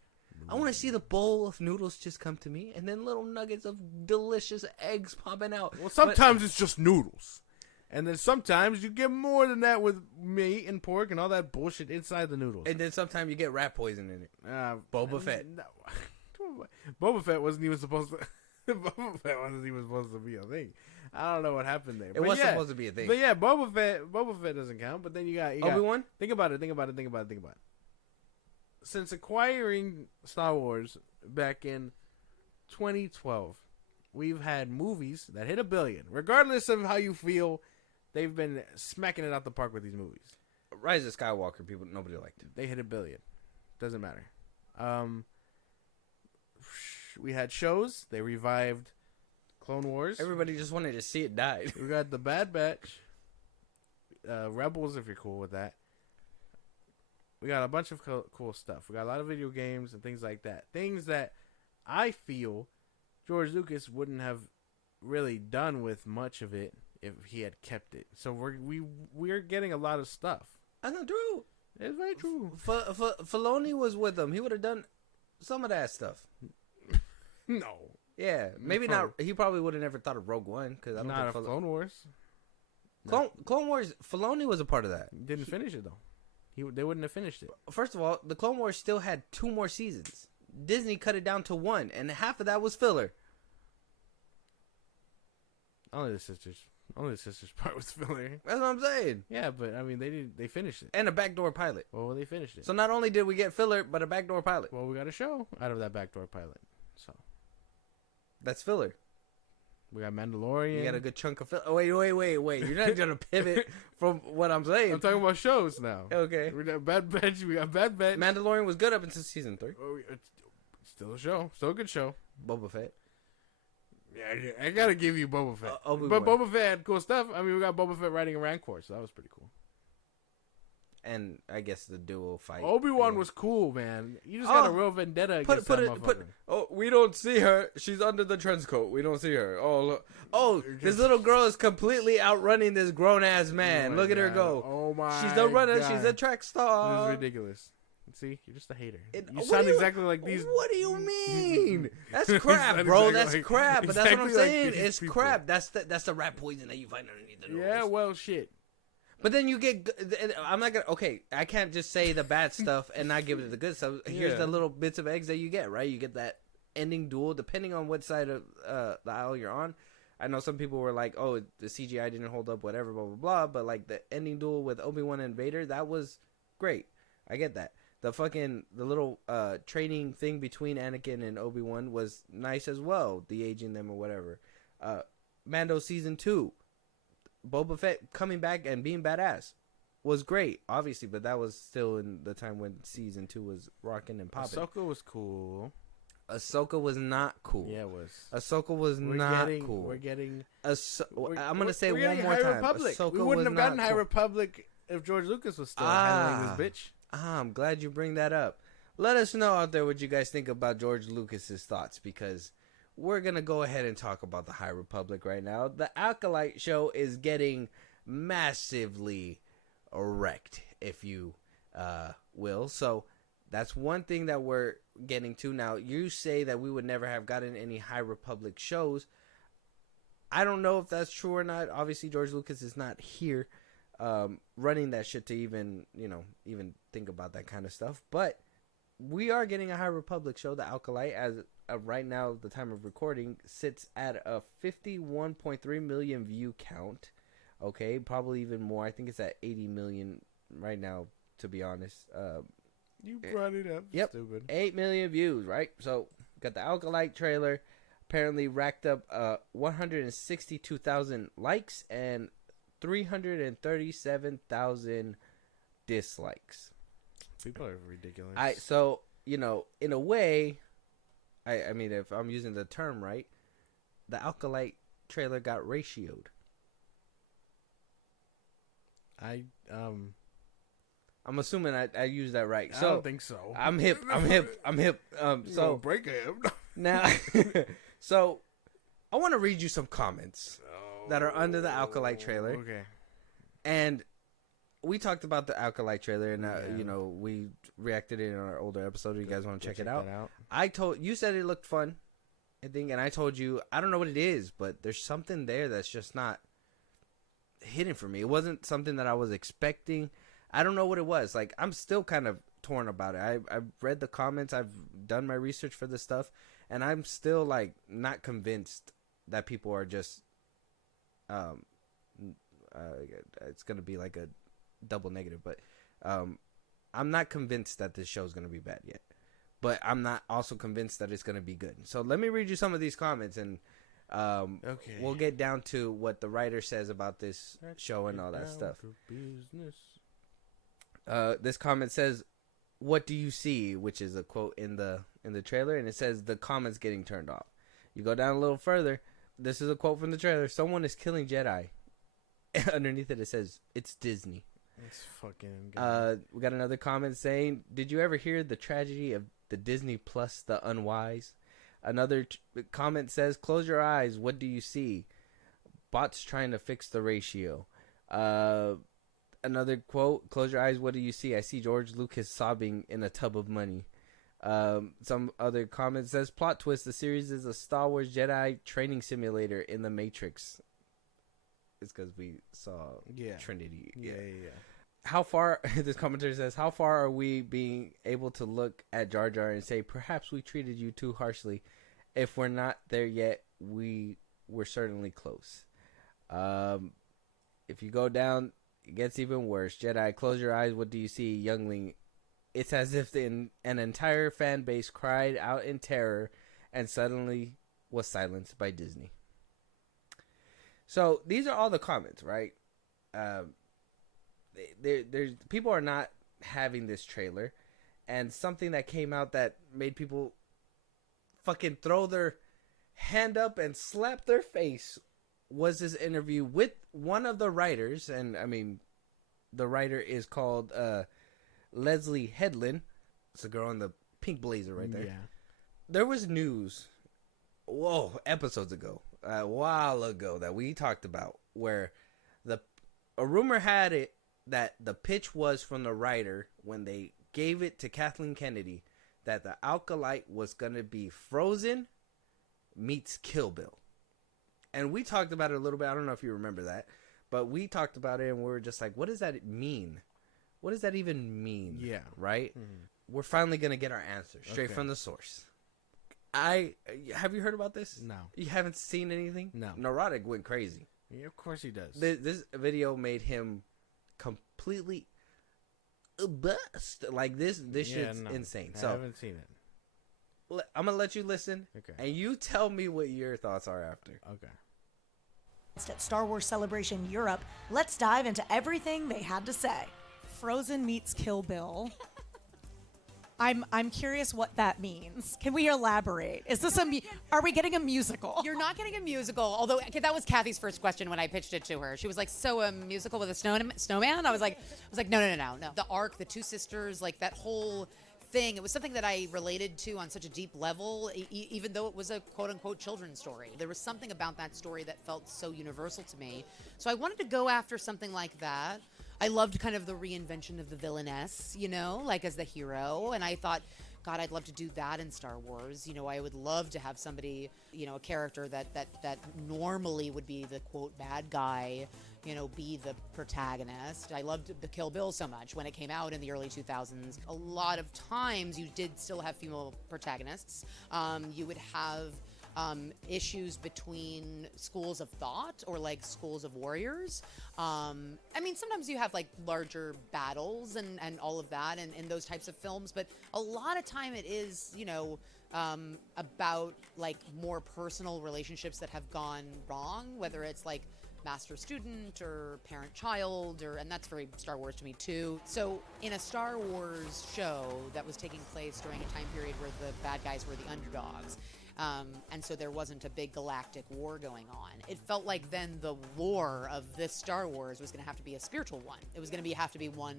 I want to see the bowl of noodles just come to me and then little nuggets of delicious eggs popping out. Well, sometimes it's just noodles. And then sometimes you get more than that with meat and pork and all that bullshit inside the noodles. And then sometimes you get rat poison in it. Boba Fett. No. Boba Fett wasn't even supposed to. Boba Fett wasn't even supposed to be a thing. I don't know what happened there. It was supposed to be a thing. But yeah, Boba Fett doesn't count. But then you got Obi-Wan? Think about it. Since acquiring Star Wars back in 2012, we've had movies that hit $1 billion. Regardless of how you feel, they've been smacking it out the park with these movies. Rise of Skywalker, nobody liked it. They hit $1 billion. Doesn't matter. We had shows. They revived Clone Wars. Everybody just wanted to see it die. We got the Bad Batch. Rebels, if you're cool with that. We got a bunch of cool stuff. We got a lot of video games and things like that. Things that I feel George Lucas wouldn't have really done with much of it if he had kept it. So we're getting a lot of stuff. That's not true. It's very true. Filoni was with him. He would have done some of that stuff. No. Yeah, maybe not. He probably would have never thought of Rogue One because I don't Not think Clone Wars. Clone Wars. Filoni was a part of that. Didn't finish it though. They wouldn't have finished it. First of all, the Clone Wars still had 2 more seasons. Disney cut it down to 1, and half of that was filler. Only the sisters part was filler. That's what I'm saying. Yeah, but I mean they finished it. And a backdoor pilot. Well, they finished it. So not only did we get filler, but a backdoor pilot. Well, we got a show out of that backdoor pilot. So that's filler. we got Mandalorian. You got a good chunk of filler. Oh, wait. You're not gonna pivot from what I'm saying. I'm talking about shows now. Okay. We got Bad Batch. We got Bad Batch. Mandalorian was good up until season 3. Oh, it's still a show. Still a good show. Boba Fett. Yeah, I gotta give you Boba Fett. But Obi-Wan. Boba Fett had cool stuff. I mean, we got Boba Fett riding a Rancor, so that was pretty cool. And I guess the dual fight. Obi-Wan yeah. was cool, man. You just got a real vendetta against that motherfucker. Oh, we don't see her. She's under the trench coat. We don't see her. Oh, look. Oh, this little girl is completely outrunning this grown ass man. Look at her go. Oh my! She's no runner. God. She's a track star. This is ridiculous. See, you're just a hater. You what sound do you- exactly like these. What do you mean? That's You crap, sound bro. exactly That's like- crap. But that's what I'm exactly like saying. these It's people. crap. That's the rat poison that you find underneath the nose. Yeah, well, shit. But then you get. I'm not gonna. Okay, I can't just say the bad stuff and not give it the good stuff. Here's Yeah. the little bits of eggs that you get. Right, you get that ending duel depending on what side of the aisle you're on. I know some people were like, "Oh, the CGI didn't hold up, whatever, blah blah blah." But like the ending duel with Obi-Wan and Vader, that was great. I get that. The little training thing between Anakin and Obi-Wan was nice as well. De-aging them or whatever. Mando season 2, Boba Fett coming back and being badass was great, obviously, but that was still in the time when season 2 was rocking and popping. Ahsoka was cool. Ahsoka was not cool. Yeah, it was. Ahsoka was not cool. We're getting. I'm gonna say we're one getting more High time. Republic. Ahsoka We wouldn't was have gotten not High cool. Republic if George Lucas was still handling this bitch. I'm glad you bring that up. Let us know out there what you guys think about George Lucas's thoughts, because we're going to go ahead and talk about the High Republic right now. The Acolyte show is getting massively wrecked, if you will. So that's one thing that we're getting to. Now, you say that we would never have gotten any High Republic shows. I don't know if that's true or not. Obviously, George Lucas is not here running that shit to even think about that kind of stuff. But we are getting a High Republic show. The Acolyte, as of right now, the time of recording, sits at a 51.3 million view count. Okay, probably even more. I think it's at 80 million right now, to be honest. You brought it up. Yep. Stupid. 8 million views, right? So, got the Acolyte trailer. Apparently racked up 162,000 likes and 337,000 dislikes. People are ridiculous. So, in a way, I mean, if I'm using the term right, the Acolyte trailer got ratioed. I'm assuming I used that right. I So don't think so. I'm hip. So break him. now, so I want to read you some comments that are under the Acolyte trailer. Okay. And we talked about the Acolyte trailer, and Yeah. we reacted in our older episode. If you guys want to check it that out? I told you, said it looked fun, I think, and I told you I don't know what it is, but there's something there that's just not hitting for me. It wasn't something that I was expecting. I don't know what it was. Like, I'm still kind of torn about it. I've read the comments. I've done my research for this stuff, and I'm still like not convinced that people are just it's gonna be like a double negative, but I'm not convinced that this show is gonna be bad yet, but I'm not also convinced that it's gonna be good. So let me read you some of these comments, and Okay. we'll get down to what the writer says about this show and all that stuff. This comment says, "What do you see?" which is a quote in the trailer, and it says the comments getting turned off. You go down a little further. This is a quote from the trailer. "Someone is killing Jedi." Underneath it, it says, "It's Disney." It's fucking. We got another comment saying, "Did you ever hear the tragedy of the Disney Plus, the unwise?" Another comment says, "Close your eyes. What do you see? Bots trying to fix the ratio." Another quote, "Close your eyes. What do you see? I see George Lucas sobbing in a tub of money." Some other comment says, "Plot twist. The series is a Star Wars Jedi training simulator in the Matrix." It's because we saw Trinity. Yeah. How far, this commentator says, "How far are we being able to look at Jar Jar and say, perhaps we treated you too harshly? If we're not there yet, we're certainly close." If you go down, it gets even worse. "Jedi, close your eyes. What do you see? Youngling, it's as if an entire fan base cried out in terror and suddenly was silenced by Disney." So these are all the comments, right? There's people are not having this trailer, and something that came out that made people fucking throw their hand up and slap their face was this interview with one of the writers. And I mean, the writer is called Leslie Headland. It's a girl in the pink blazer right there. Yeah. There was news, episodes ago, a while ago, that we talked about, where a rumor had it that the pitch was from the writer when they gave it to Kathleen Kennedy that the Acolyte was going to be Frozen meets Kill Bill. And we talked about it a little bit. I don't know if you remember that, but we talked about it and we were just like, what does that mean? What does that even mean? Yeah. Right? Mm-hmm. We're finally going to get our answer straight from the source. Have you heard about this? No. You haven't seen anything? No. Neurotic went crazy. Yeah, of course he does. This video made him completely bust. Like this shit's insane. I So haven't seen it. I'm gonna let you listen, Okay. and you tell me what your thoughts are after. Okay. At Star Wars Celebration Europe, let's dive into everything they had to say. Frozen meets Kill Bill. I'm curious what that means. Can we elaborate? Is this are we getting a musical? You're not getting a musical, although that was Kathy's first question when I pitched it to her. She was like, "So a musical with a snowman?" I was like, "No. The arc, the two sisters, like that whole thing. It was something that I related to on such a deep level, even though it was a quote-unquote children's story. There was something about that story that felt so universal to me. So I wanted to go after something like that. I loved kind of the reinvention of the villainess, like as the hero. And I thought, God, I'd love to do that in Star Wars. I would love to have somebody, a character that normally would be the quote bad guy, be the protagonist. I loved the Kill Bill so much when it came out in the early 2000s. A lot of times you did still have female protagonists. You would have issues between schools of thought or like schools of warriors. Sometimes you have like larger battles and all of that in those types of films, but a lot of time it is, about like more personal relationships that have gone wrong, whether it's like master student or parent child, and that's very Star Wars to me too. So in a Star Wars show that was taking place during a time period where the bad guys were the underdogs, and so there wasn't a big galactic war going on. It felt like then the war of this Star Wars was going to have to be a spiritual one. It was going to have to be one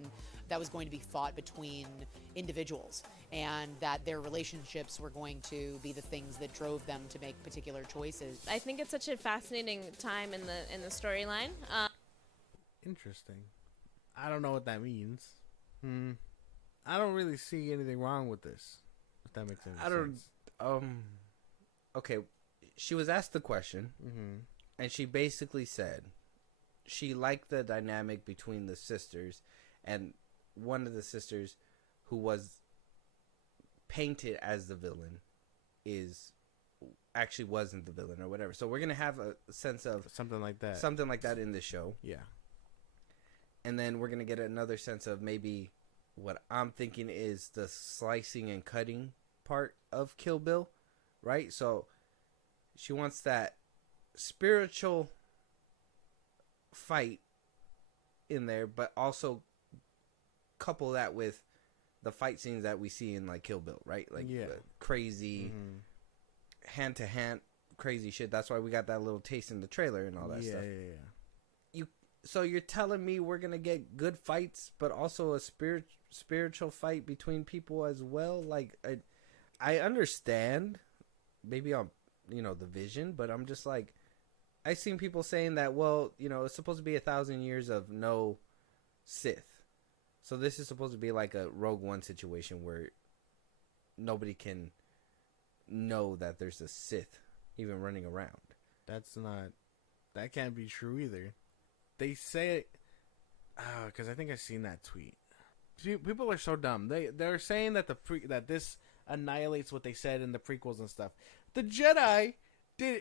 that was going to be fought between individuals, and that their relationships were going to be the things that drove them to make particular choices. I think it's such a fascinating time in the storyline. Interesting. I don't know what that means. I don't really see anything wrong with this, if that makes any sense. Okay, she was asked the question, and she basically said she liked the dynamic between the sisters, and one of the sisters who was painted as the villain wasn't the villain or whatever. So we're going to have a sense of something like that in this show. Yeah. And then we're going to get another sense of maybe what I'm thinking is the slicing and cutting part of Kill Bill, right? So she wants that spiritual fight in there, but also couple that with the fight scenes that we see in like Kill Bill, right? Like crazy hand to hand crazy shit. That's why we got that little taste in the trailer and all that stuff. So you're telling me we're gonna get good fights, but also a spiritual fight between people as well? Like, I understand, maybe on the vision, but I'm just like, I've seen people saying that, well, it's supposed to be 1,000 years of no Sith, so this is supposed to be like a Rogue One situation where nobody can know that there's a Sith even running around. That can't be true either. They say it because I think I've seen that tweet. People are so dumb. They're saying that that this annihilates what they said in the prequels and stuff. The Jedi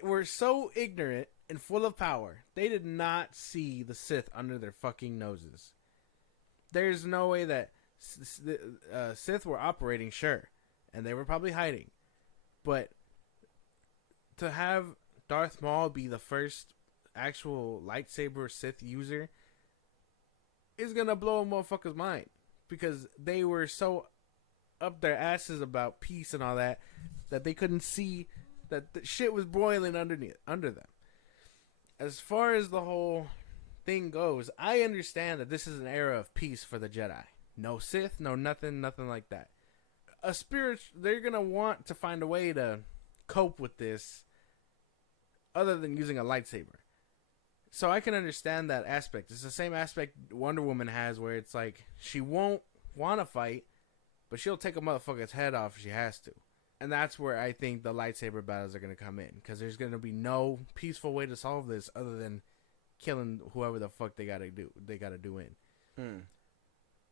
were so ignorant and full of power. They did not see the Sith under their fucking noses. There's no way that Sith were operating, sure, and they were probably hiding. But to have Darth Maul be the first actual lightsaber Sith user is gonna blow a motherfucker's mind, because they were so up their asses about peace and all that they couldn't see that the shit was boiling under them. As far as the whole thing goes, I understand that this is an era of peace for the Jedi. No Sith, no nothing like that. They're gonna want to find a way to cope with this other than using a lightsaber. So I can understand that aspect. It's the same aspect Wonder Woman has, where it's like she won't want to fight, but she'll take a motherfucker's head off if she has to. And that's where I think the lightsaber battles are going to come in, because there's going to be no peaceful way to solve this other than killing whoever the fuck they got to do in.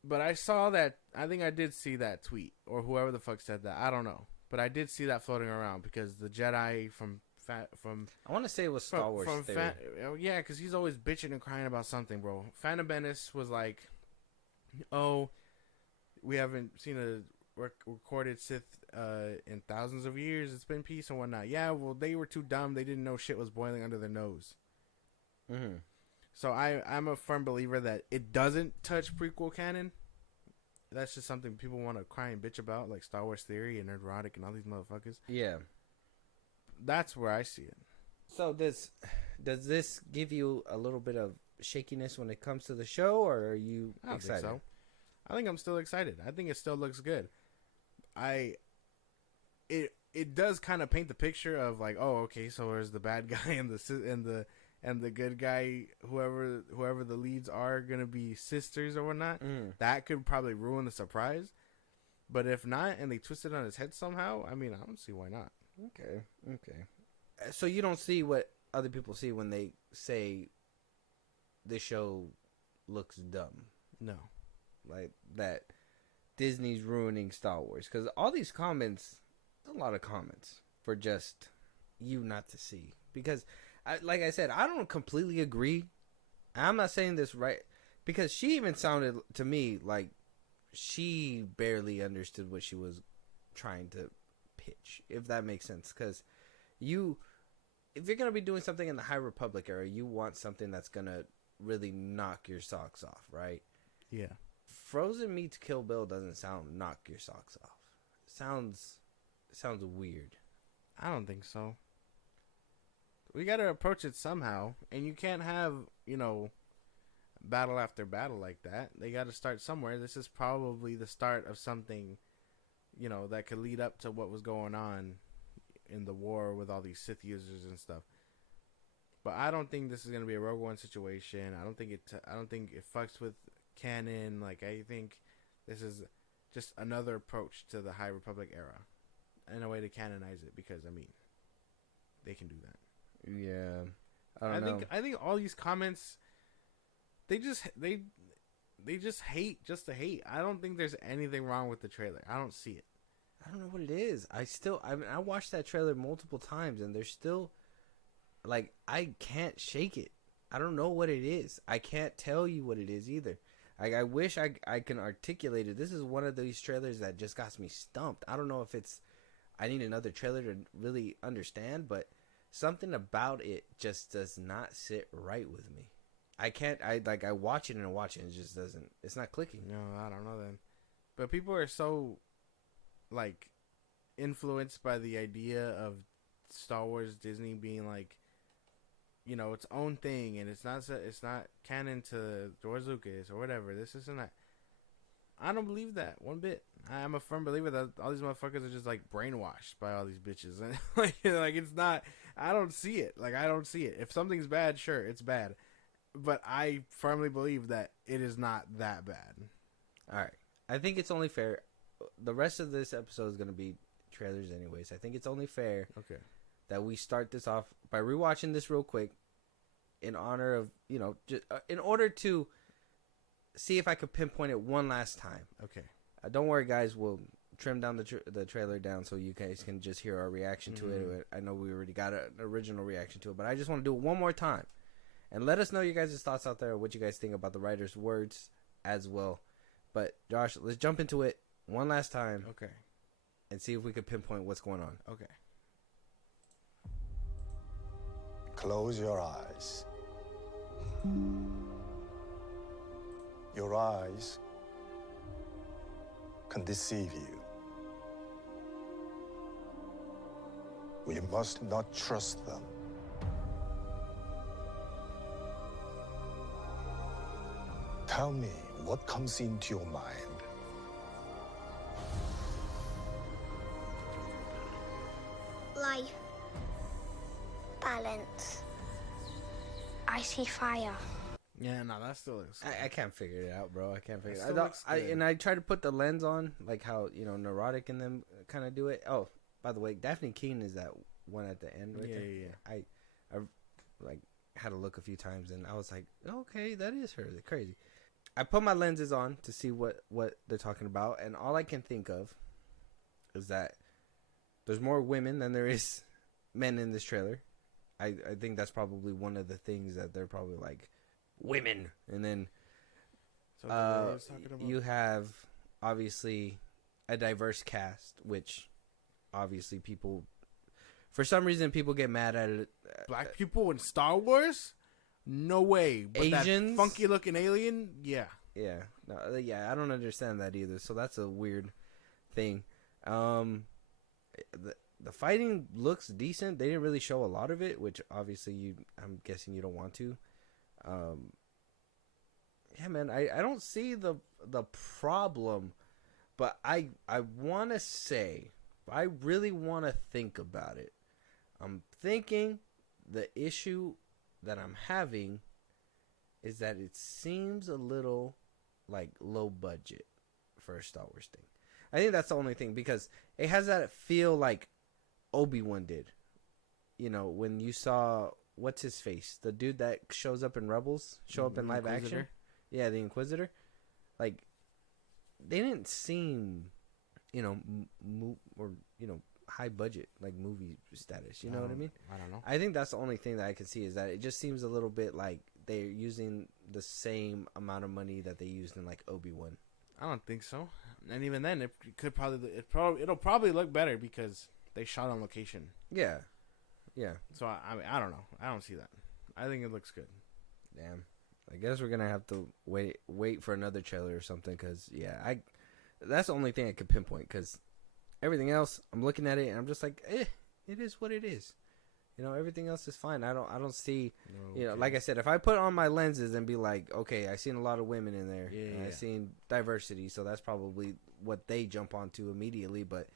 But I saw that. I think I did see that tweet, or whoever the fuck said that. I don't know, but I did see that floating around, because the Jedi from I want to say it was Star Wars. Yeah, because he's always bitching and crying about something, bro. Phantom Menace was like, "Oh, we haven't seen a recorded Sith in thousands of years. It's been peace and whatnot." Yeah, well, they were too dumb. They didn't know shit was boiling under their nose. Mm-hmm. So I'm a firm believer that it doesn't touch prequel canon. That's just something people want to cry and bitch about, like Star Wars Theory and Nerdrotic and all these motherfuckers. Yeah. That's where I see it. So does this give you a little bit of shakiness when it comes to the show, or are you excited? Think so. I think I'm still excited. I think it still looks good. It does kind of paint the picture of like, oh, okay, so there's the bad guy and the good guy, whoever the leads are gonna be sisters or whatnot. That could probably ruin the surprise. But if not, and they twist it on his head somehow, I mean, I don't see why not. Okay. So you don't see what other people see when they say this show looks dumb? No. Like that Disney's ruining Star Wars? Because all these comments, a lot of comments for just you not to see. Because, like I said, I don't completely agree. I'm not saying this right. Because she even sounded to me like she barely understood what she was trying to pitch, if that makes sense. Because if you're going to be doing something in the High Republic era, you want something that's going to really knock your socks off, right? Yeah. Frozen meets Kill Bill doesn't sound knock your socks off. It sounds weird. I don't think so. We got to approach it somehow, and you can't have, battle after battle like that. They got to start somewhere. This is probably the start of something, that could lead up to what was going on in the war with all these Sith users and stuff. But I don't think this is going to be a Rogue One situation. I don't think it fucks with canon. Like, I think this is just another approach to the High Republic era and a way to canonize it, because they can do that. Yeah. I think all these comments, they just hate just to hate. I don't think there's anything wrong with the trailer. I don't see it. I don't know what it is. I watched that trailer multiple times, and there's still, like, I can't shake it. I don't know what it is. I can't tell you what it is either. I wish I can articulate it. This is one of these trailers that just got me stumped. I don't know if I need another trailer to really understand, but something about it just does not sit right with me. I watch it and it just doesn't, it's not clicking. No, I don't know then. But people are so, like, influenced by the idea of Star Wars Disney being like, its own thing, and it's not canon to George Lucas or whatever. This isn't that. I don't believe that one bit. I'm a firm believer that all these motherfuckers are just like brainwashed by all these bitches, and like it's not. I don't see it. Like, I don't see it. If something's bad, sure, it's bad, but I firmly believe that it is not that bad. All right, I think it's only fair. The rest of this episode is going to be trailers anyways. I think it's only fair that we start this off by rewatching this real quick in honor of, just, in order to see if I could pinpoint it one last time. Okay. Don't worry, guys. We'll trim down the trailer down so you guys can just hear our reaction to it. I know we already got an original reaction to it, but I just want to do it one more time. And let us know your guys' thoughts out there, what you guys think about the writer's words as well. But, Josh, let's jump into it one last time. Okay. And see if we could pinpoint what's going on. Okay. Close your eyes. Your eyes can deceive you. We must not trust them. Tell me what comes into your mind. Life. Balance. I see fire. Yeah, no, that still looks good. I can't figure it out, bro. I can't figure That it still out. looks good. And I try to put the lens on, like how, you know, Neurotic and them kind of do it. Oh, by the way, Daphne Keene is that one at the end right there. Yeah. I like had to look a few times, and I was like, okay, that is her. That's crazy. I put my lenses on to see what they're talking about, and all I can think of is that there's more women than there is men in this trailer. I think that's probably one of the things that they're probably like, women. And then you have obviously a diverse cast, which obviously people, for some reason, people get mad at it. Black people in Star Wars? No way. But Asians? that funky looking alien? Yeah. Yeah. No, yeah, I don't understand that either. So that's a weird thing. The fighting looks decent. They didn't really show a lot of it, which obviously I'm guessing you don't want to. Yeah, man, I don't see the problem, but I want to say, I really want to think about it. I'm thinking the issue that I'm having is that it seems a little like low budget for a Star Wars thing. I think that's the only thing, because it has that feel like Obi-Wan did. You know, when you saw, what's his face? The dude that shows up in Rebels, up in live action. Yeah, the Inquisitor. Like, they didn't seem, you know, high budget, like movie status. You know what I mean? I don't know. I think that's the only thing that I can see, is that it just seems a little bit like they're using the same amount of money that they used in like Obi-Wan. I don't think so. And even then, it'll probably look better because they shot on location. Yeah. So I don't know. I don't see that. I think it looks good. Damn. I guess we're gonna have to wait for another trailer or something, because that's the only thing I could pinpoint, because everything else, I'm looking at it and I'm just like, it is what it is. You know, everything else is fine. I don't see, you know, like I said, if I put on my lenses and be like, okay, I seen a lot of women in there, and I seen diversity, so that's probably what they jump onto immediately. But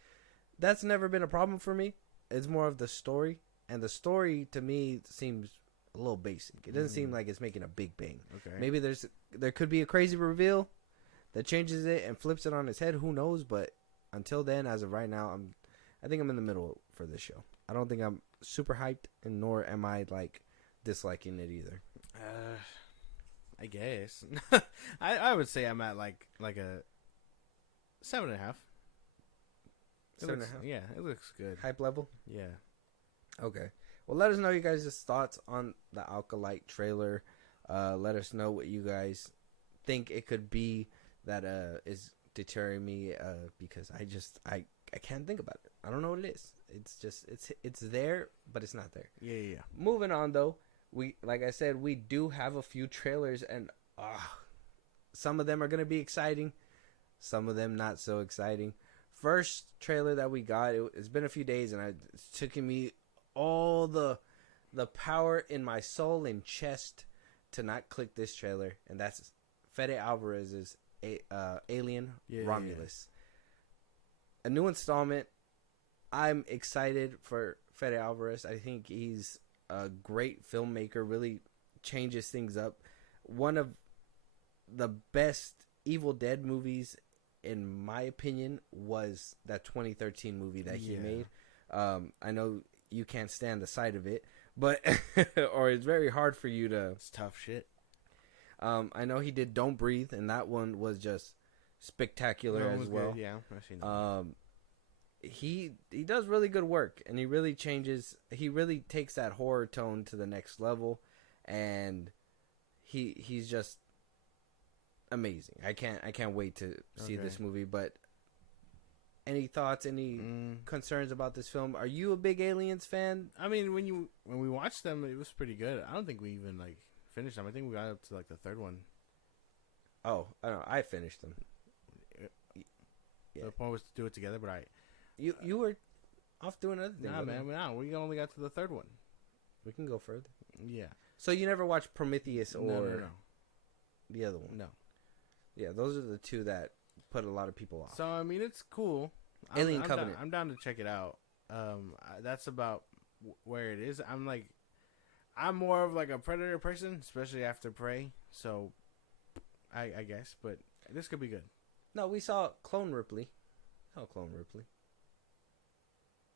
that's never been a problem for me. It's more of the story, and the story to me seems a little basic. It doesn't seem like it's making a big bang. Okay. Maybe there could be a crazy reveal that changes it and flips it on its head. Who knows? But until then, as of right now, I think I'm in the middle for this show. I don't think I'm super hyped, and nor am I like disliking it either. I guess I would say I'm at like a 7.5. 7.5. Yeah, it looks good. Hype level. Yeah. Okay. Well, let us know you guys' thoughts on the Acolyte trailer. Let us know what you guys think it could be that is deterring me, because I can't think about it. I don't know what it is. It's just it's there, but it's not there. Yeah. Moving on though, like I said, we do have a few trailers, and some of them are gonna be exciting, some of them not so exciting. First trailer that we got, it's been a few days, and it's taken me all the power in my soul and chest to not click this trailer, and that's Fede Alvarez's Alien Romulus. A new installment. I'm excited for Fede Alvarez. I think he's a great filmmaker, really changes things up. One of the best Evil Dead movies, in my opinion, was that 2013 movie that he made. I know you can't stand the sight of it, but or it's very hard for you to. It's tough shit. I know he did Don't Breathe, and that one was just spectacular as well. Good. Yeah, I've seen that. He does really good work, and he really takes that horror tone to the next level, and he's just amazing. I can't wait to see this movie. But any thoughts, any concerns about this film? Are you a big Aliens fan? I mean, when we watched them, it was pretty good. I don't think we even like finished them. I think we got up to like the third one. Oh, I don't know. I finished them. The point was to do it together, but You were off doing other things. Nah, man, we only got to the third one. We can go further. Yeah. So you never watched Prometheus or No. the other one? No. Yeah, those are the two that put a lot of people off. So I mean, it's cool. Alien Covenant. I'm down to check it out. That's about where it is. I'm more of like a Predator person, especially after Prey. So, I guess, but this could be good. No, we saw Clone Ripley.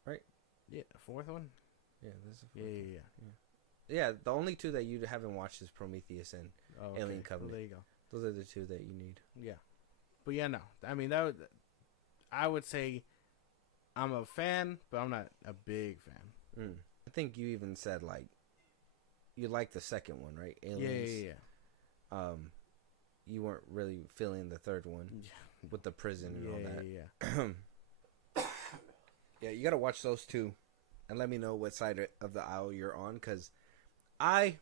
Right? Yeah, the fourth one. Yeah, this is the fourth one. Yeah. Yeah, the only two that you haven't watched is Prometheus and Alien Covenant. Well, there you go. Those are the two that you need. Yeah, but yeah, no. I mean, I would say I'm a fan, but I'm not a big fan. I think you even said like you liked the second one, right? Aliens. Yeah. You weren't really feeling the third one with the prison and all that. Yeah. Yeah, you gotta watch those two, and let me know what side of the aisle you're on, because I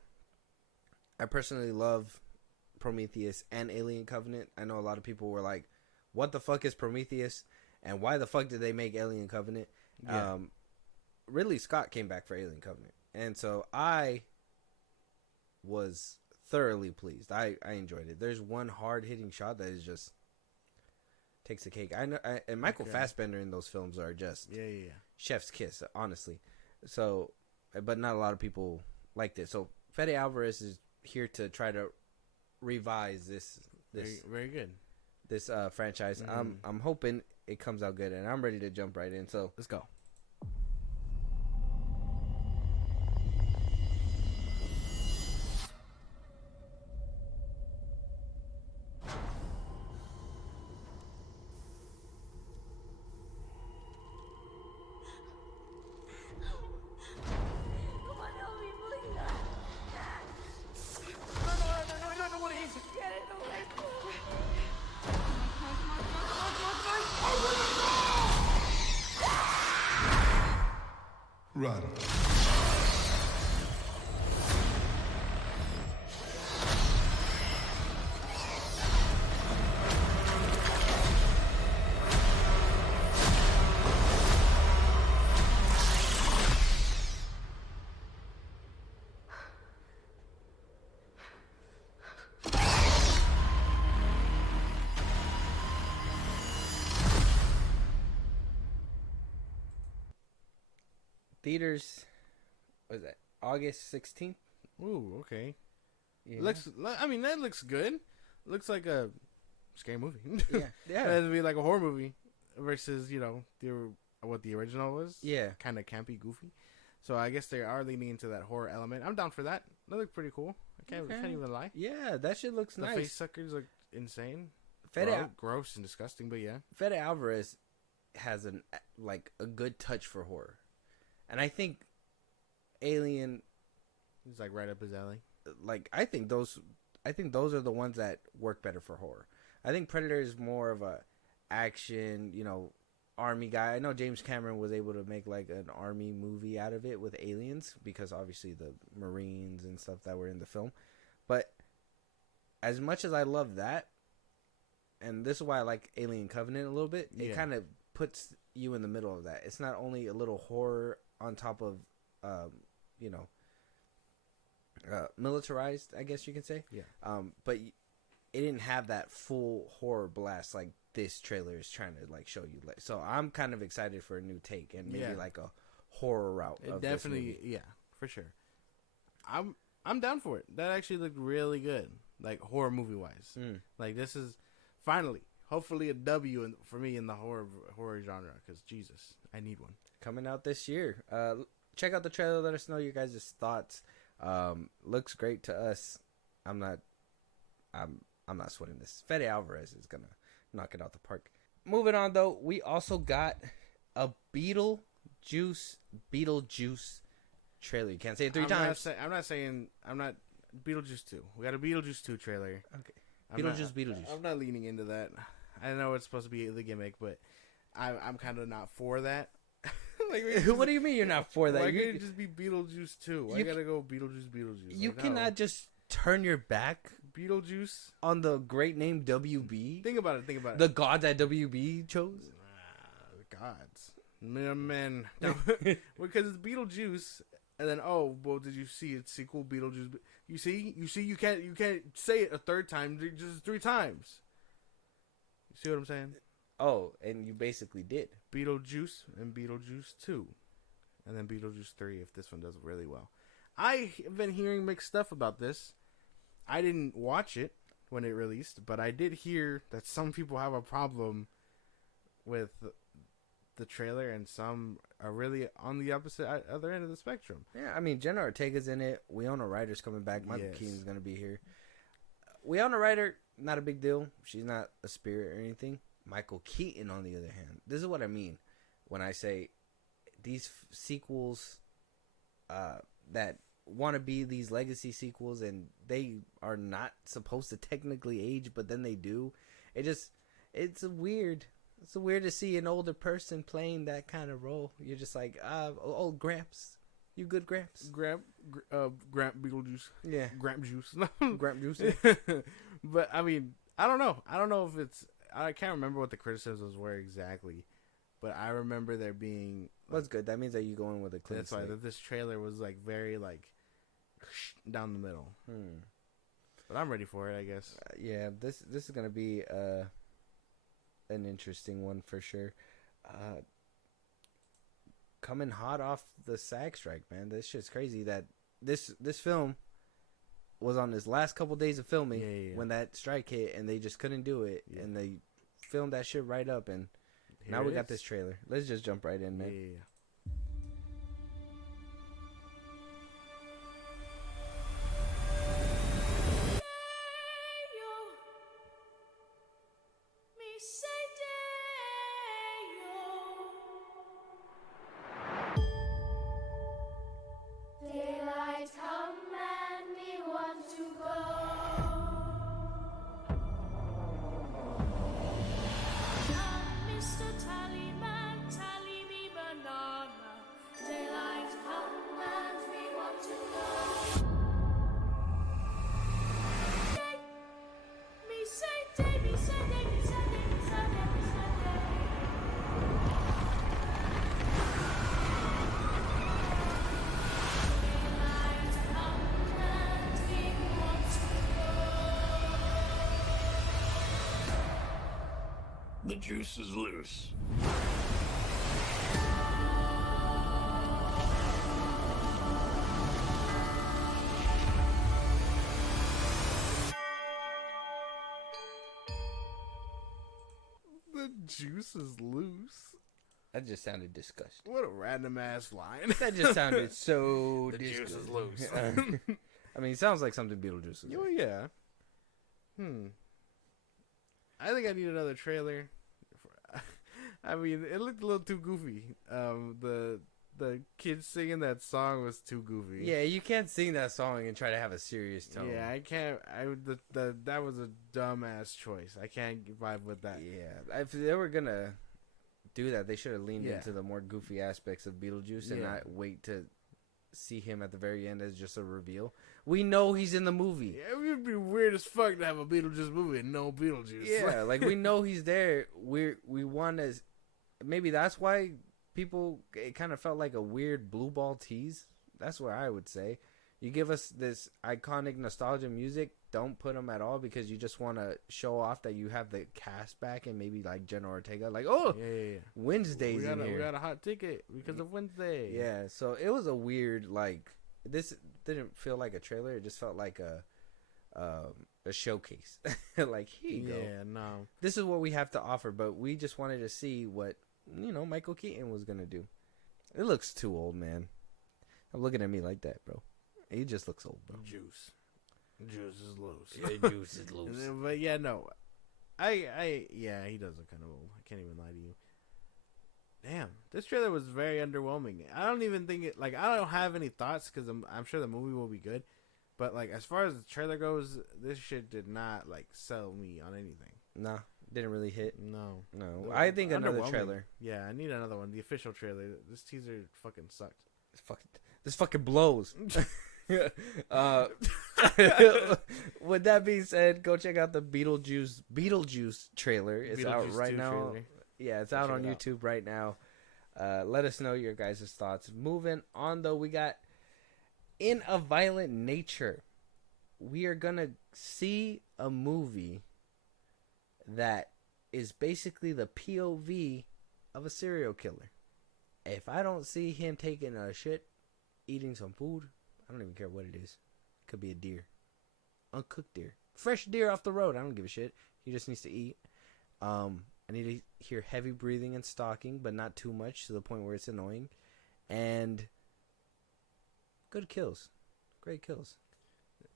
personally love Prometheus and Alien Covenant. I know a lot of people were like, "What the fuck is Prometheus?" and "Why the fuck did they make Alien Covenant?" Yeah. Ridley Scott came back for Alien Covenant, and so I was thoroughly pleased. I enjoyed it. There's one hard hitting shot that is just takes the cake. I know, and Michael Fassbender in those films are just chef's kiss, honestly. So, but not a lot of people liked it. So Fede Alvarez is here to try to revise this very good this franchise. I'm hoping it comes out good, and I'm ready to jump right in. So let's go. Run. theaters, what is that, August 16th? Ooh, okay. Yeah. I mean, that looks good. Looks like a scary movie. Yeah. It'd be like a horror movie versus, what the original was. Yeah. Kind of campy, goofy. So I guess they are leaning into that horror element. I'm down for that. That looks pretty cool. I can't even lie. Yeah, that shit looks nice. The face suckers look insane. Fede gross and disgusting, but yeah. Fede Alvarez has a good touch for horror. And I think Alien, he's like right up his alley. I think those are the ones that work better for horror. I think Predator is more of a action, army guy. I know James Cameron was able to make like an army movie out of it with aliens because obviously the Marines and stuff that were in the film. But as much as I love that, and this is why I like Alien Covenant a little bit, it kind of puts you in the middle of that. It's not only a little horror on top of, militarized, I guess you can say. Yeah. But it didn't have that full horror blast like this trailer is trying to show you. So I'm kind of excited for a new take and maybe like a horror route. It definitely, for sure. I'm down for it. That actually looked really good, like horror movie wise. Like this is finally, hopefully, a W for me in the horror genre. Because Jesus, I need one coming out this year. Check out the trailer. Let us know your guys' thoughts. Looks great to us. I'm not sweating this. Fede Alvarez is gonna knock it out the park. Moving on though, we also got a Beetlejuice trailer. You can't say it three times. I'm not Beetlejuice 2. We got a Beetlejuice 2 trailer. Okay. Beetlejuice. I'm not leaning into that. I know it's supposed to be the gimmick, but I'm kind of not for that. What do you mean you're not for that? Why can't it just be Beetlejuice 2? Why you gotta go Beetlejuice? You cannot just turn your back Beetlejuice on the great name WB. Think about it. The gods that WB chose. The gods. Man. Because it's Beetlejuice, and then did you see its sequel, Beetlejuice? You see, you can't say it a third time, just 3 times. You see what I'm saying? Oh, and you basically did. Beetlejuice and Beetlejuice 2, and then Beetlejuice 3 if this one does really well. I have been hearing mixed stuff about this. I didn't watch it when it released, but I did hear that some people have a problem with the trailer, and some are really on the other end of the spectrum. Yeah, I mean, Jenna Ortega's in it. Winona Ryder's coming back. Michael Keaton's going to be here. Winona Ryder, not a big deal. She's not a spirit or anything. Michael Keaton, on the other hand, this is what I mean when I say these sequels that want to be these legacy sequels, and they are not supposed to technically age, but then they do. It's weird. It's weird to see an older person playing that kind of role. You're just like, old Gramps. You good, Gramps? Gramp Beetlejuice. Yeah. Gramp Juice. Gramp Juice. But, I mean, I don't know. I don't know if it's... I can't remember what the criticisms were exactly. But I remember there being... What's good? That means that you go in with a clean slate. That's why this trailer was, very, down the middle. But I'm ready for it, I guess. Yeah, this is going to be... an interesting one for sure. Coming hot off the SAG strike, man. This shit's crazy that this film was on his last couple days of filming when that strike hit, and they just couldn't do it, and they filmed that shit right up, and now we got this trailer. Let's just jump right in, man. Yeah. The juice is loose. The juice is loose. That just sounded disgusting. What a random ass line. That just sounded so The disgusting. juice is loose. I mean, it sounds like something Beetlejuice would do. Oh, yeah. I think I need another trailer. I mean, it looked a little too goofy. The kids singing that song was too goofy. Yeah, you can't sing that song and try to have a serious tone. Yeah, I can't. That was a dumbass choice. I can't vibe with that. Yeah, if they were gonna do that, they should have leaned into the more goofy aspects of Beetlejuice and not wait to see him at the very end as just a reveal. We know he's in the movie. Yeah, it would be weird as fuck to have a Beetlejuice movie and no Beetlejuice. Yeah, like we know he's there. We want to. Maybe that's why it kind of felt like a weird blue ball tease. That's what I would say. You give us this iconic nostalgia music, don't put them at all because you just want to show off that you have the cast back and maybe like Jenna Ortega. Like, Wednesday's in here. We got a hot ticket because of Wednesday. Yeah, so it was a weird, this didn't feel like a trailer. It just felt like a showcase. Like, here you go. Yeah, no. This is what we have to offer, but we just wanted to see what, Michael Keaton was going to do. It looks too old, man. I'm looking at me like that, bro. He just looks old, bro. Juice is loose. Yeah, juice is loose. But yeah, no. He does look kind of old. I can't even lie to you. Damn, this trailer was very underwhelming. I don't even think I don't have any thoughts because I'm sure the movie will be good. But as far as the trailer goes, this shit did not sell me on anything. Nah, didn't really hit. No. I think another trailer. Yeah, I need another one. The official trailer. This teaser fucking sucked. This fucking blows. With that being said, go check out the Beetlejuice trailer. It's out right now. Trailer. Yeah, it's out on YouTube right now. Let us know your guys' thoughts. Moving on, though, we got In a Violent Nature. We are going to see a movie that is basically the POV of a serial killer. If I don't see him taking a shit, eating some food, I don't even care what it is. It could be a deer. Uncooked deer. Fresh deer off the road. I don't give a shit. He just needs to eat. I need to hear heavy breathing and stalking, but not too much to the point where it's annoying. And good kills. Great kills.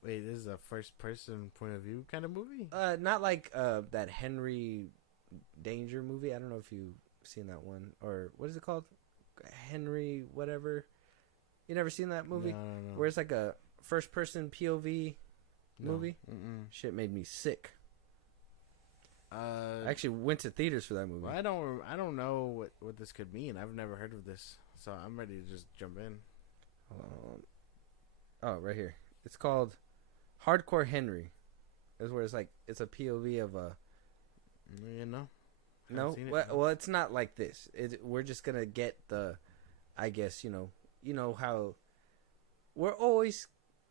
Wait, this is a first-person point of view kind of movie? Not like that Henry Danger movie. I don't know if you've seen that one. Or what is it called? Henry whatever. You never seen that movie? No. Where it's like a first-person POV movie? Mm-mm. Shit made me sick. I I actually went to theaters for that movie. Well, I don't know what this could mean. I've never heard of this, so I'm ready to just jump in. Oh, right here. It's called Hardcore Henry. Is where it's like it's a POV of a. You know. No, well, it's not like this. We're just gonna get the, I guess you know how.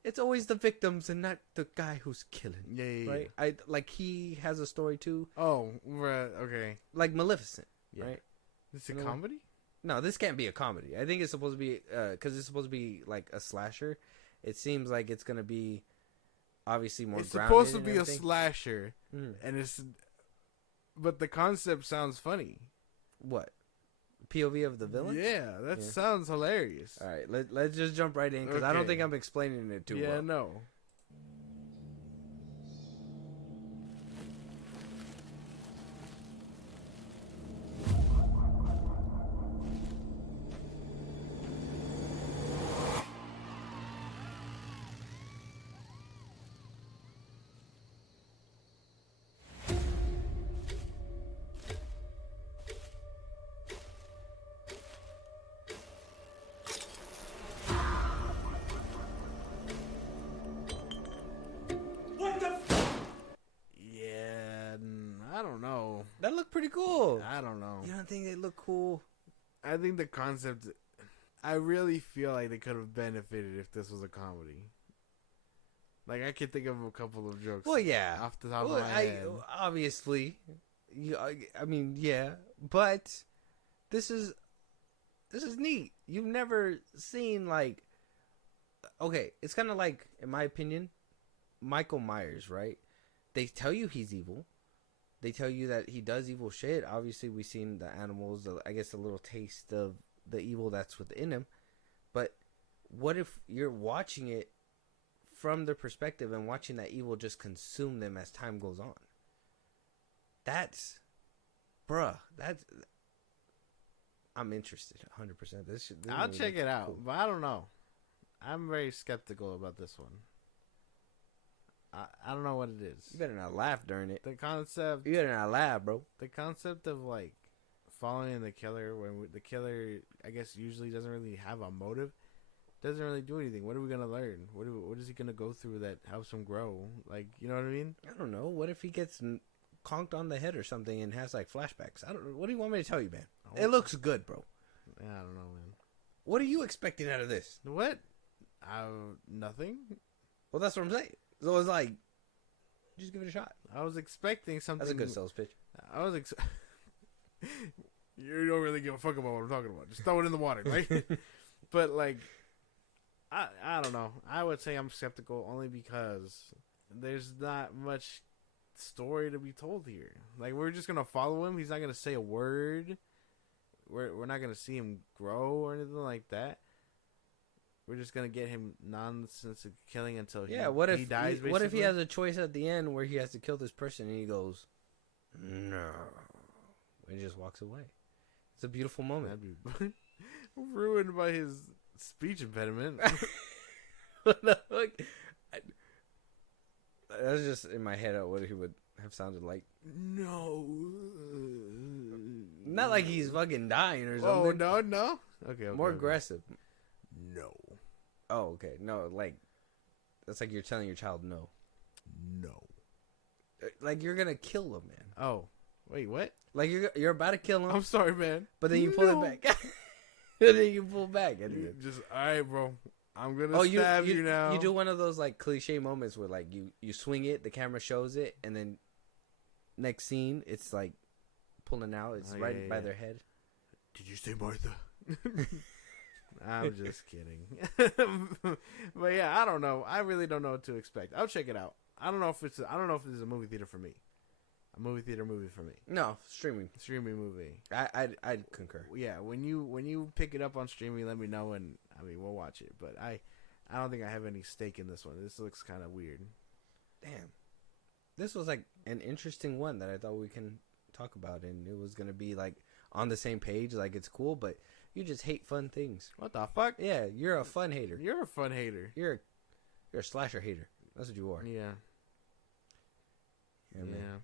It's always the victims and not the guy who's killing. Yeah. Right. Like he has a story too. Oh, right. Okay. Like Maleficent. Yeah. Right. Is it a comedy? No, this can't be a comedy. I think it's supposed to be because it's supposed to be like a slasher. It seems like it's gonna be obviously more. It's grounded supposed to and be everything. a slasher, and but the concept sounds funny. What? POV of the villain? Yeah, that sounds hilarious. All right, let's just jump right in because I don't think I'm explaining it too well. Yeah, no. I don't know. That looked pretty cool. I don't know. You don't think it looked cool? I think the concept. I really feel like they could have benefited if this was a comedy. Like I could think of a couple of jokes. Well, yeah, off the top of my head. Obviously, I mean, yeah, but this is neat. You've never seen like. Okay, it's kind of like, in my opinion, Michael Myers, right? They tell you he's evil. They tell you that he does evil shit. Obviously, we've seen the animals, I guess a little taste of the evil that's within him. But what if you're watching it from their perspective and watching that evil just consume them as time goes on? That's... I'm interested 100%. This I'll movie check looks it out, cool. but I don't know. I'm very skeptical about this one. I don't know what it is. You better not laugh during it. The concept. You better not laugh, bro. The concept of like following the killer when the killer, I guess, usually doesn't really have a motive. Doesn't really do anything. What are we gonna learn? What is he gonna go through that helps him grow? Like, you know what I mean? I don't know. What if he gets conked on the head or something and has like flashbacks? I don't know. What do you want me to tell you, man? It looks good, bro. Yeah, I don't know, man. What are you expecting out of this? What? Nothing. Well, that's what I'm saying. So it's like, just give it a shot. I was expecting something. That's a good sales pitch. I was You don't really give a fuck about what I'm talking about. Just throw it in the water, right? But like, I don't know. I would say I'm skeptical only because there's not much story to be told here. Like, we're just gonna follow him. He's not gonna say a word. We're not gonna see him grow or anything like that. We're just gonna get him nonsense killing until he dies. Basically. What if he has a choice at the end where he has to kill this person and he goes, no, and he just walks away? It's a beautiful moment. That'd be ruined by his speech impediment. What the fuck? That was just in my head what he would have sounded like. No. Not like he's fucking dying or something. Oh, no? Okay. More aggressive. No. Oh, okay. No, like, that's like you're telling your child no. No. Like, you're gonna kill him, man. Oh. Wait, what? Like, you're about to kill him. I'm sorry, man. But then you pull it back. And then you pull back. You just, all right, bro. I'm gonna stab you now. You do one of those like cliche moments where like you swing it, the camera shows it, and then next scene it's like pulling out. It's right by their head. Did you say Martha? I'm just kidding. But yeah, I don't know. I really don't know what to expect. I'll check it out. I don't know if it's a movie theater for me. A movie theater movie for me. No, streaming movie. I'd concur. Yeah, when you pick it up on streaming, let me know, and I mean we'll watch it. But I don't think I have any stake in this one. This looks kind of weird. Damn, this was like an interesting one that I thought we can talk about, and it was gonna be like on the same page. Like it's cool, but you just hate fun things. What the fuck? Yeah, you're a fun hater. You're a fun hater. You're a slasher hater. That's what you are. Yeah. Yeah. Man.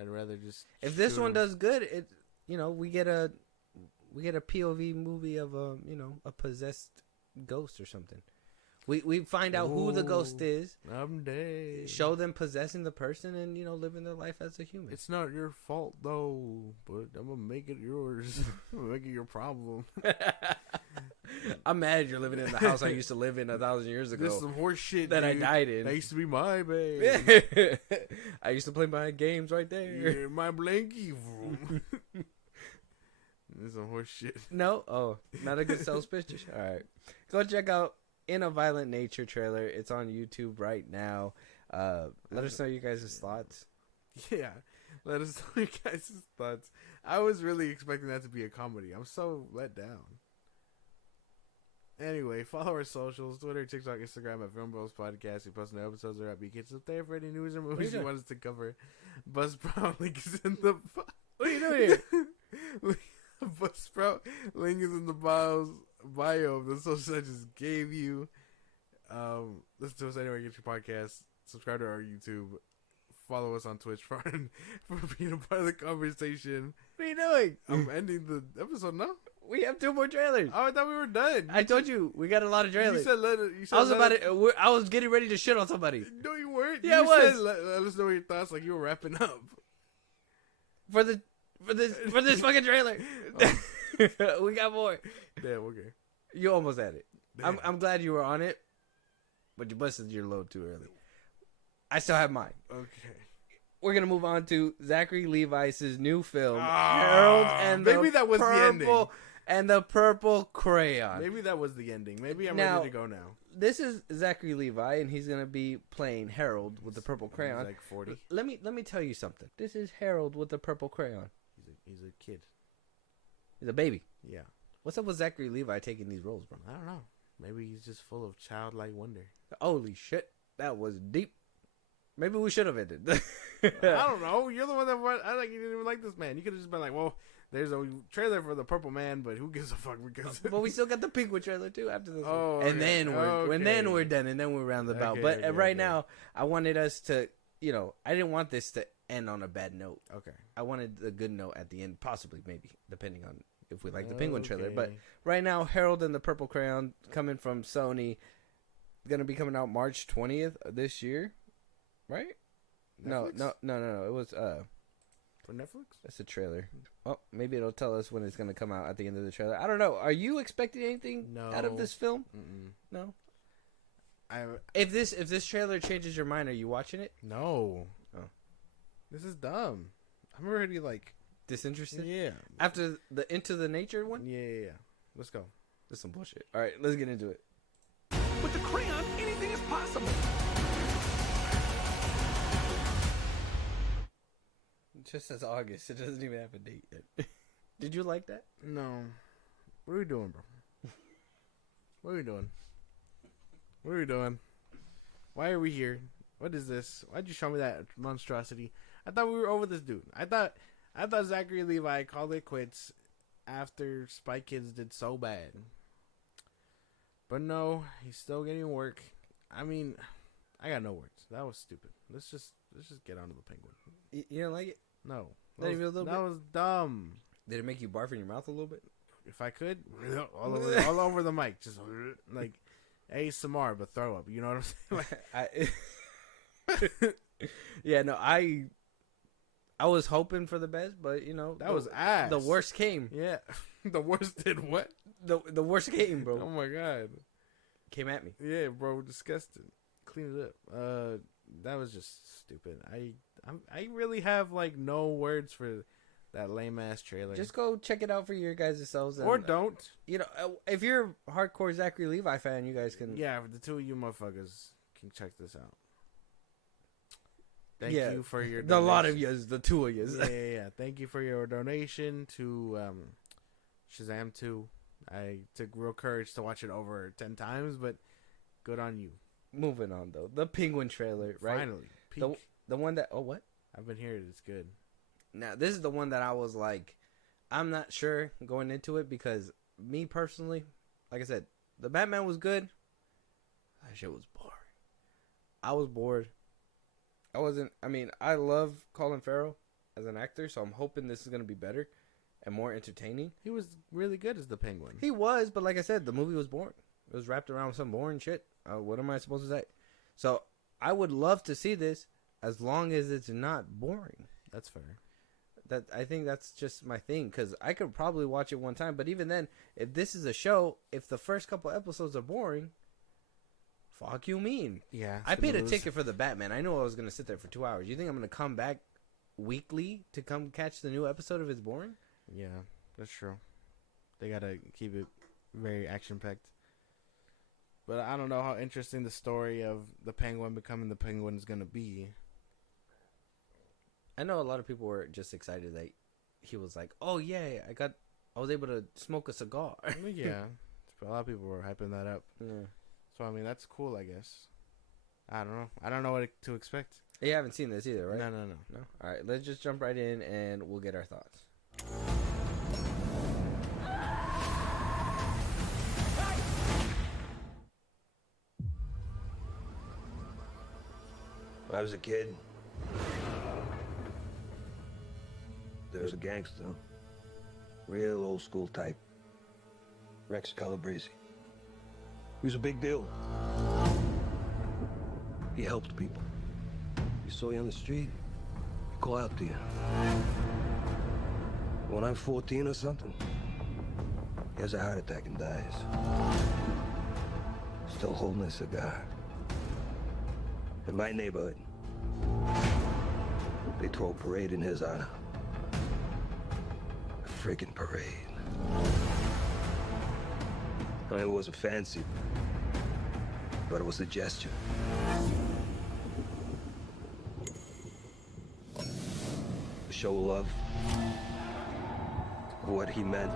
I'd rather just. If this one does good, we get a POV movie of a possessed ghost or something. We find out who the ghost is. Someday. Show them possessing the person and living their life as a human. It's not your fault though, but I'm gonna make it yours. I'm gonna make it your problem. I'm mad you're living in the house I used to live in 1,000 years ago. This is some horse shit that dude. I died in. That used to be my bed. I used to play my games right there. Yeah, my blankie room. This is some horse shit. No? Oh, not a good sales pitch. All right. Go check out In a Violent Nature trailer. It's on YouTube right now. Let us know you guys' thoughts. Yeah. Let us know you guys' thoughts. I was really expecting that to be a comedy. I'm so let down. Anyway, follow our socials, Twitter, TikTok, Instagram at FIlmBros Podcast. We post new episodes or at BKs up there for any news or movies you want us to cover. Buzzsprout link is in the... What are you doing here? Buzzsprout link is in the bio of the socials I just gave you. Listen to us anywhere you get your podcasts. Subscribe to our YouTube. Follow us on Twitch for being a part of the conversation. What are you doing? I'm ending the episode now. We have 2 more trailers. Oh, I thought we were done. I told you we got a lot of trailers. You said I was getting ready to shit on somebody. No, you weren't. Yeah, you I said was. let us know your thoughts, like you were wrapping up For this fucking trailer. Oh. We got more. Damn. Okay. You almost had it. I'm glad you were on it, but you busted your load too early. I still have mine. Okay. We're gonna move on to Zachary Levi's new film, Harold and maybe that was the ending. And the Purple Crayon. Maybe that was the ending. Maybe I'm ready to go now. This is Zachary Levi, and he's gonna be playing Harold with the Purple Crayon. He's like 40. Let me tell you something. This is Harold with the Purple Crayon. He's a kid. He's a baby. Yeah. What's up with Zachary Levi taking these roles, bro? I don't know. Maybe he's just full of childlike wonder. Holy shit, that was deep. Maybe we should have ended. I don't know. You're the one that you didn't even like this man. You could have just been like, well, there's a trailer for the Purple Man, but who gives a fuck? Because but we still got the Penguin trailer too after this. Oh, one. And then we're done, and then we're round the bout. But right now, I wanted us to, I didn't want this to end on a bad note. Okay. I wanted a good note at the end, possibly, maybe, depending on if we like the Penguin trailer. But right now, Harold and the Purple Crayon, coming from Sony, gonna be coming out March 20th of this year, right? Netflix? No. It was for Netflix. That's a trailer. Oh, maybe it'll tell us when it's gonna come out at the end of the trailer. I don't know. Are you expecting anything out of this film? Mm-mm. No. If this trailer changes your mind, are you watching it? No. Oh. This is dumb. I'm already like disinterested. Yeah. After the Into the Nature one. Yeah. Let's go. This is some bullshit. All right, let's get into it. With the crayon, anything is possible. It just says August. It doesn't even have a date yet. Did you like that? No. What are we doing, bro? What are we doing? What are we doing? Why are we here? What is this? Why'd you show me that monstrosity? I thought we were over this dude. I thought Zachary Levi called it quits after Spy Kids did so bad. But no, he's still getting work. I mean, I got no words. That was stupid. Let's just get on to the Penguin. You don't like it? No. Not even a little bit? That was dumb. Did it make you barf in your mouth a little bit? If I could, all over the mic, just like ASMR, but throw up. You know what I'm saying? Yeah, no, I was hoping for the best, but that was ass. The worst came. Yeah. The worst did what? The worst game, bro. Oh my god. Came at me. Yeah, bro, disgusted. Clean it up. That was just stupid. I really have like no words for that lame ass trailer. Just go check it out for your guys' selves. Or don't. You know, if you're a hardcore Zachary Levi fan, you guys can. Yeah, the two of you motherfuckers can check this out. Thank you for your donation. A lot of yous, the two of yous. Yeah. Thank you for your donation to Shazam 2. I took real courage to watch it over 10 times, but good on you. Moving on, though. The Penguin trailer, right? Finally. The one that... Oh, what? I've been hearing it's good. Now, this is the one that I was like... I'm not sure going into it because me personally, like I said, the Batman was good. That shit was boring. I was bored. I love Colin Farrell as an actor, so I'm hoping this is going to be better and more entertaining. He was really good as the Penguin. He was, but like I said, the movie was boring. It was wrapped around some boring shit. What am I supposed to say? So I would love to see this as long as it's not boring. That's fair. I think that's just my thing, because I could probably watch it one time, but even then, if this is a show, if the first couple episodes are boring, fuck you mean? Yeah. I paid a ticket for the Batman. I knew I was going to sit there for 2 hours. You think I'm going to come back weekly to come catch the new episode if it's boring? Yeah, that's true. They got to keep it very action-packed. But I don't know how interesting the story of the Penguin becoming the Penguin is going to be. I know a lot of people were just excited that he was like, oh, yeah, I was able to smoke a cigar. Yeah. A lot of people were hyping that up. Yeah. So, I mean, that's cool, I guess. I don't know. I don't know what to expect. You haven't seen this either, right? No. No? All right, let's just jump right in and we'll get our thoughts. When I was a kid, there was a gangster, real old school type, Rex Calabrese. He was a big deal. He helped people. He saw you on the street, he'd call out to you. When I'm 14 or something, he has a heart attack and dies. Still holding a cigar. In my neighborhood, they throw a parade in his honor. A freaking parade. I mean, it wasn't fancy, but it was a gesture. A show of love for what he meant.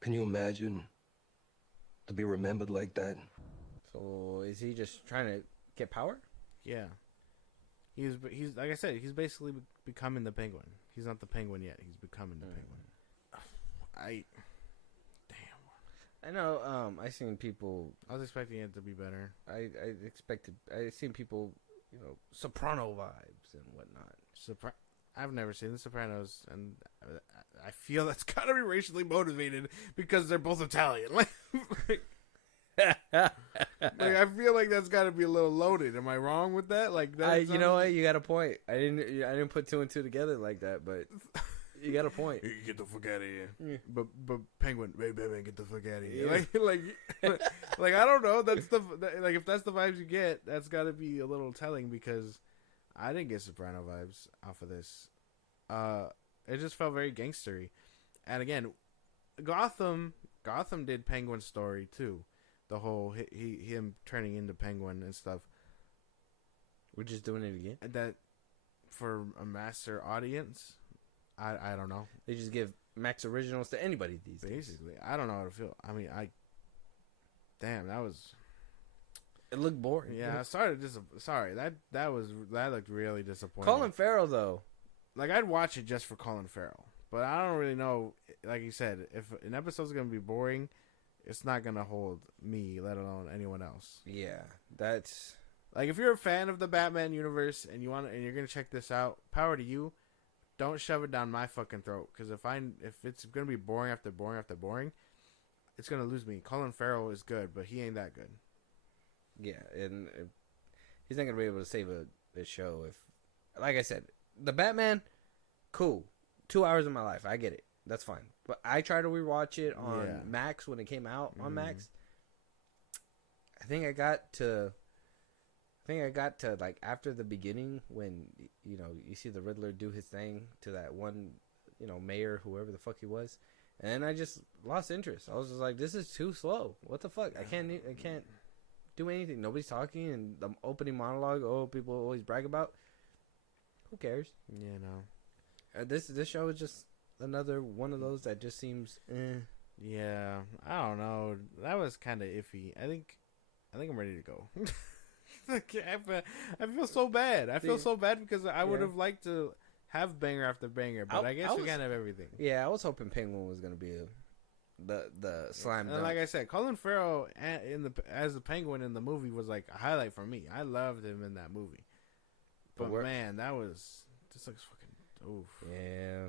Can you imagine to be remembered like that? So is he just trying to get power? Yeah. He's like I said, he's basically becoming the Penguin. He's not the Penguin yet. He's becoming the Penguin. I know. I seen people. I was expecting it to be better. I seen people, Soprano vibes and whatnot. I've never seen The Sopranos, and I feel that's gotta be racially motivated because they're both Italian. I feel like that's gotta be a little loaded. Am I wrong with that? You know what? You got a point. I didn't put two and two together like that, but you got a point. You get the fuck out of here. Yeah. But Penguin, baby, get the fuck out of here. Yeah. Like I don't know. That's if that's the vibes you get, that's gotta be a little telling because I didn't get Soprano vibes off of this. It just felt very gangstery. And again, Gotham did Penguin's story too. The whole him turning into Penguin and stuff. We're just doing it again. That for a master audience, I don't know. They just give max originals to anybody these days. Basically, I don't know how to feel. I mean, damn, that was. It looked boring. Yeah, sorry. That looked really disappointing. Colin Farrell though, like I'd watch it just for Colin Farrell, but I don't really know. Like you said, if an episode's gonna be boring, it's not gonna hold me, let alone anyone else. Yeah, that's like if you're a fan of the Batman universe and you're gonna check this out, power to you. Don't shove it down my fucking throat, because if it's gonna be boring after boring after boring, it's gonna lose me. Colin Farrell is good, but he ain't that good. Yeah, and he's not gonna be able to save a show if, like I said, the Batman, cool, 2 hours of my life, I get it, that's fine. But I tried to rewatch it on Max when it came out on Max. I think I got to like after the beginning when you see the Riddler do his thing to that one mayor, whoever the fuck he was, and I just lost interest. I was just like, this is too slow. What the fuck? I can't do anything. Nobody's talking, and the opening monologue, people always brag about. Who cares? Yeah, no. This show is just another one of those that just seems. Yeah, I don't know. That was kind of iffy. I think I'm ready to go. I feel so bad. I feel so bad because I would have liked to have banger after banger, but I guess we can't have everything. Yeah, I was hoping Penguin was gonna be the slime dunk. And like I said, Colin Farrell as the Penguin in the movie was like a highlight for me. I loved him in that movie. But man, that was just like fucking oof. Yeah,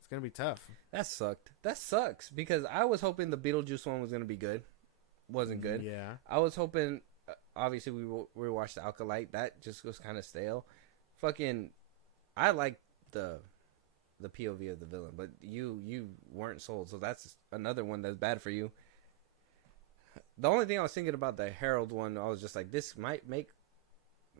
it's gonna be tough. That sucked. That sucks because I was hoping the Beetlejuice one was gonna be good. Wasn't good. Yeah, I was hoping. Obviously, we watched the Acolyte. That just was kind of stale. Fucking, I like the POV of the villain, but you weren't sold, so that's another one that's bad for you. The only thing I was thinking about the Harold one, I was just like, this might make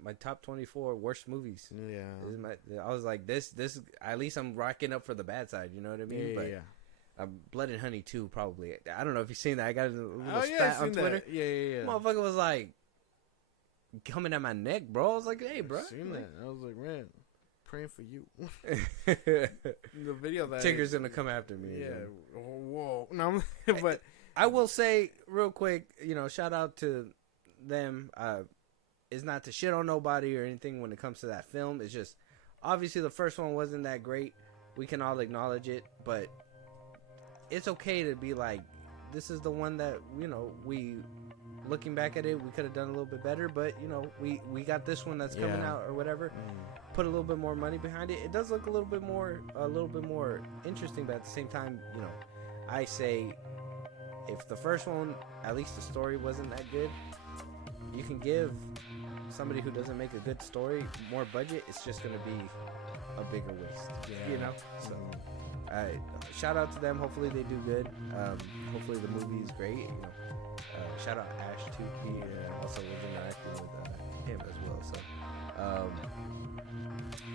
my top 24 worst movies. Yeah, I was like, this at least I'm rocking up for the bad side. You know what I mean? Yeah. Blood and Honey 2 probably. I don't know if you've seen that. I got a little spat on Twitter. That. Yeah. Motherfucker was like coming at my neck, bro. I was like, hey, bro. I've seen that. I was like, man, praying for you. The video that Tigger's gonna come after me. Yeah. Whoa. No, but I will say real quick, shout out to them. It's not to shit on nobody or anything when it comes to that film. It's just obviously the first one wasn't that great. We can all acknowledge it, but it's okay to be like, this is the one that we looking back at it, we could have done a little bit better, but we got this one that's coming out or whatever. Put a little bit more money behind it. It does look a little bit more interesting, but at the same time, I say if the first one, at least the story wasn't that good, you can give somebody who doesn't make a good story more budget. It's just gonna be a bigger waste. So shout out to them. Hopefully they do good. Hopefully the movie is great. Shout out Ash too. He also was interacting with him as well. So,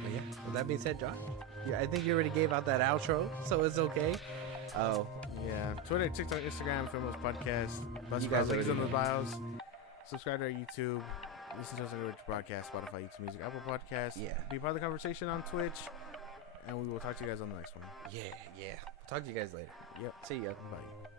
but yeah. With that being said, John, I think you already gave out that outro, so it's okay. Oh yeah, Twitter, TikTok, Instagram, FIlmBros Podcast. You guys links in the bios. Subscribe to our YouTube. Listen to us on your broadcast, Spotify, YouTube Music, Apple Podcasts. Yeah. Be part of the conversation on Twitch, and we will talk to you guys on the next one. Yeah. Talk to you guys later. Yep. See ya. Bye.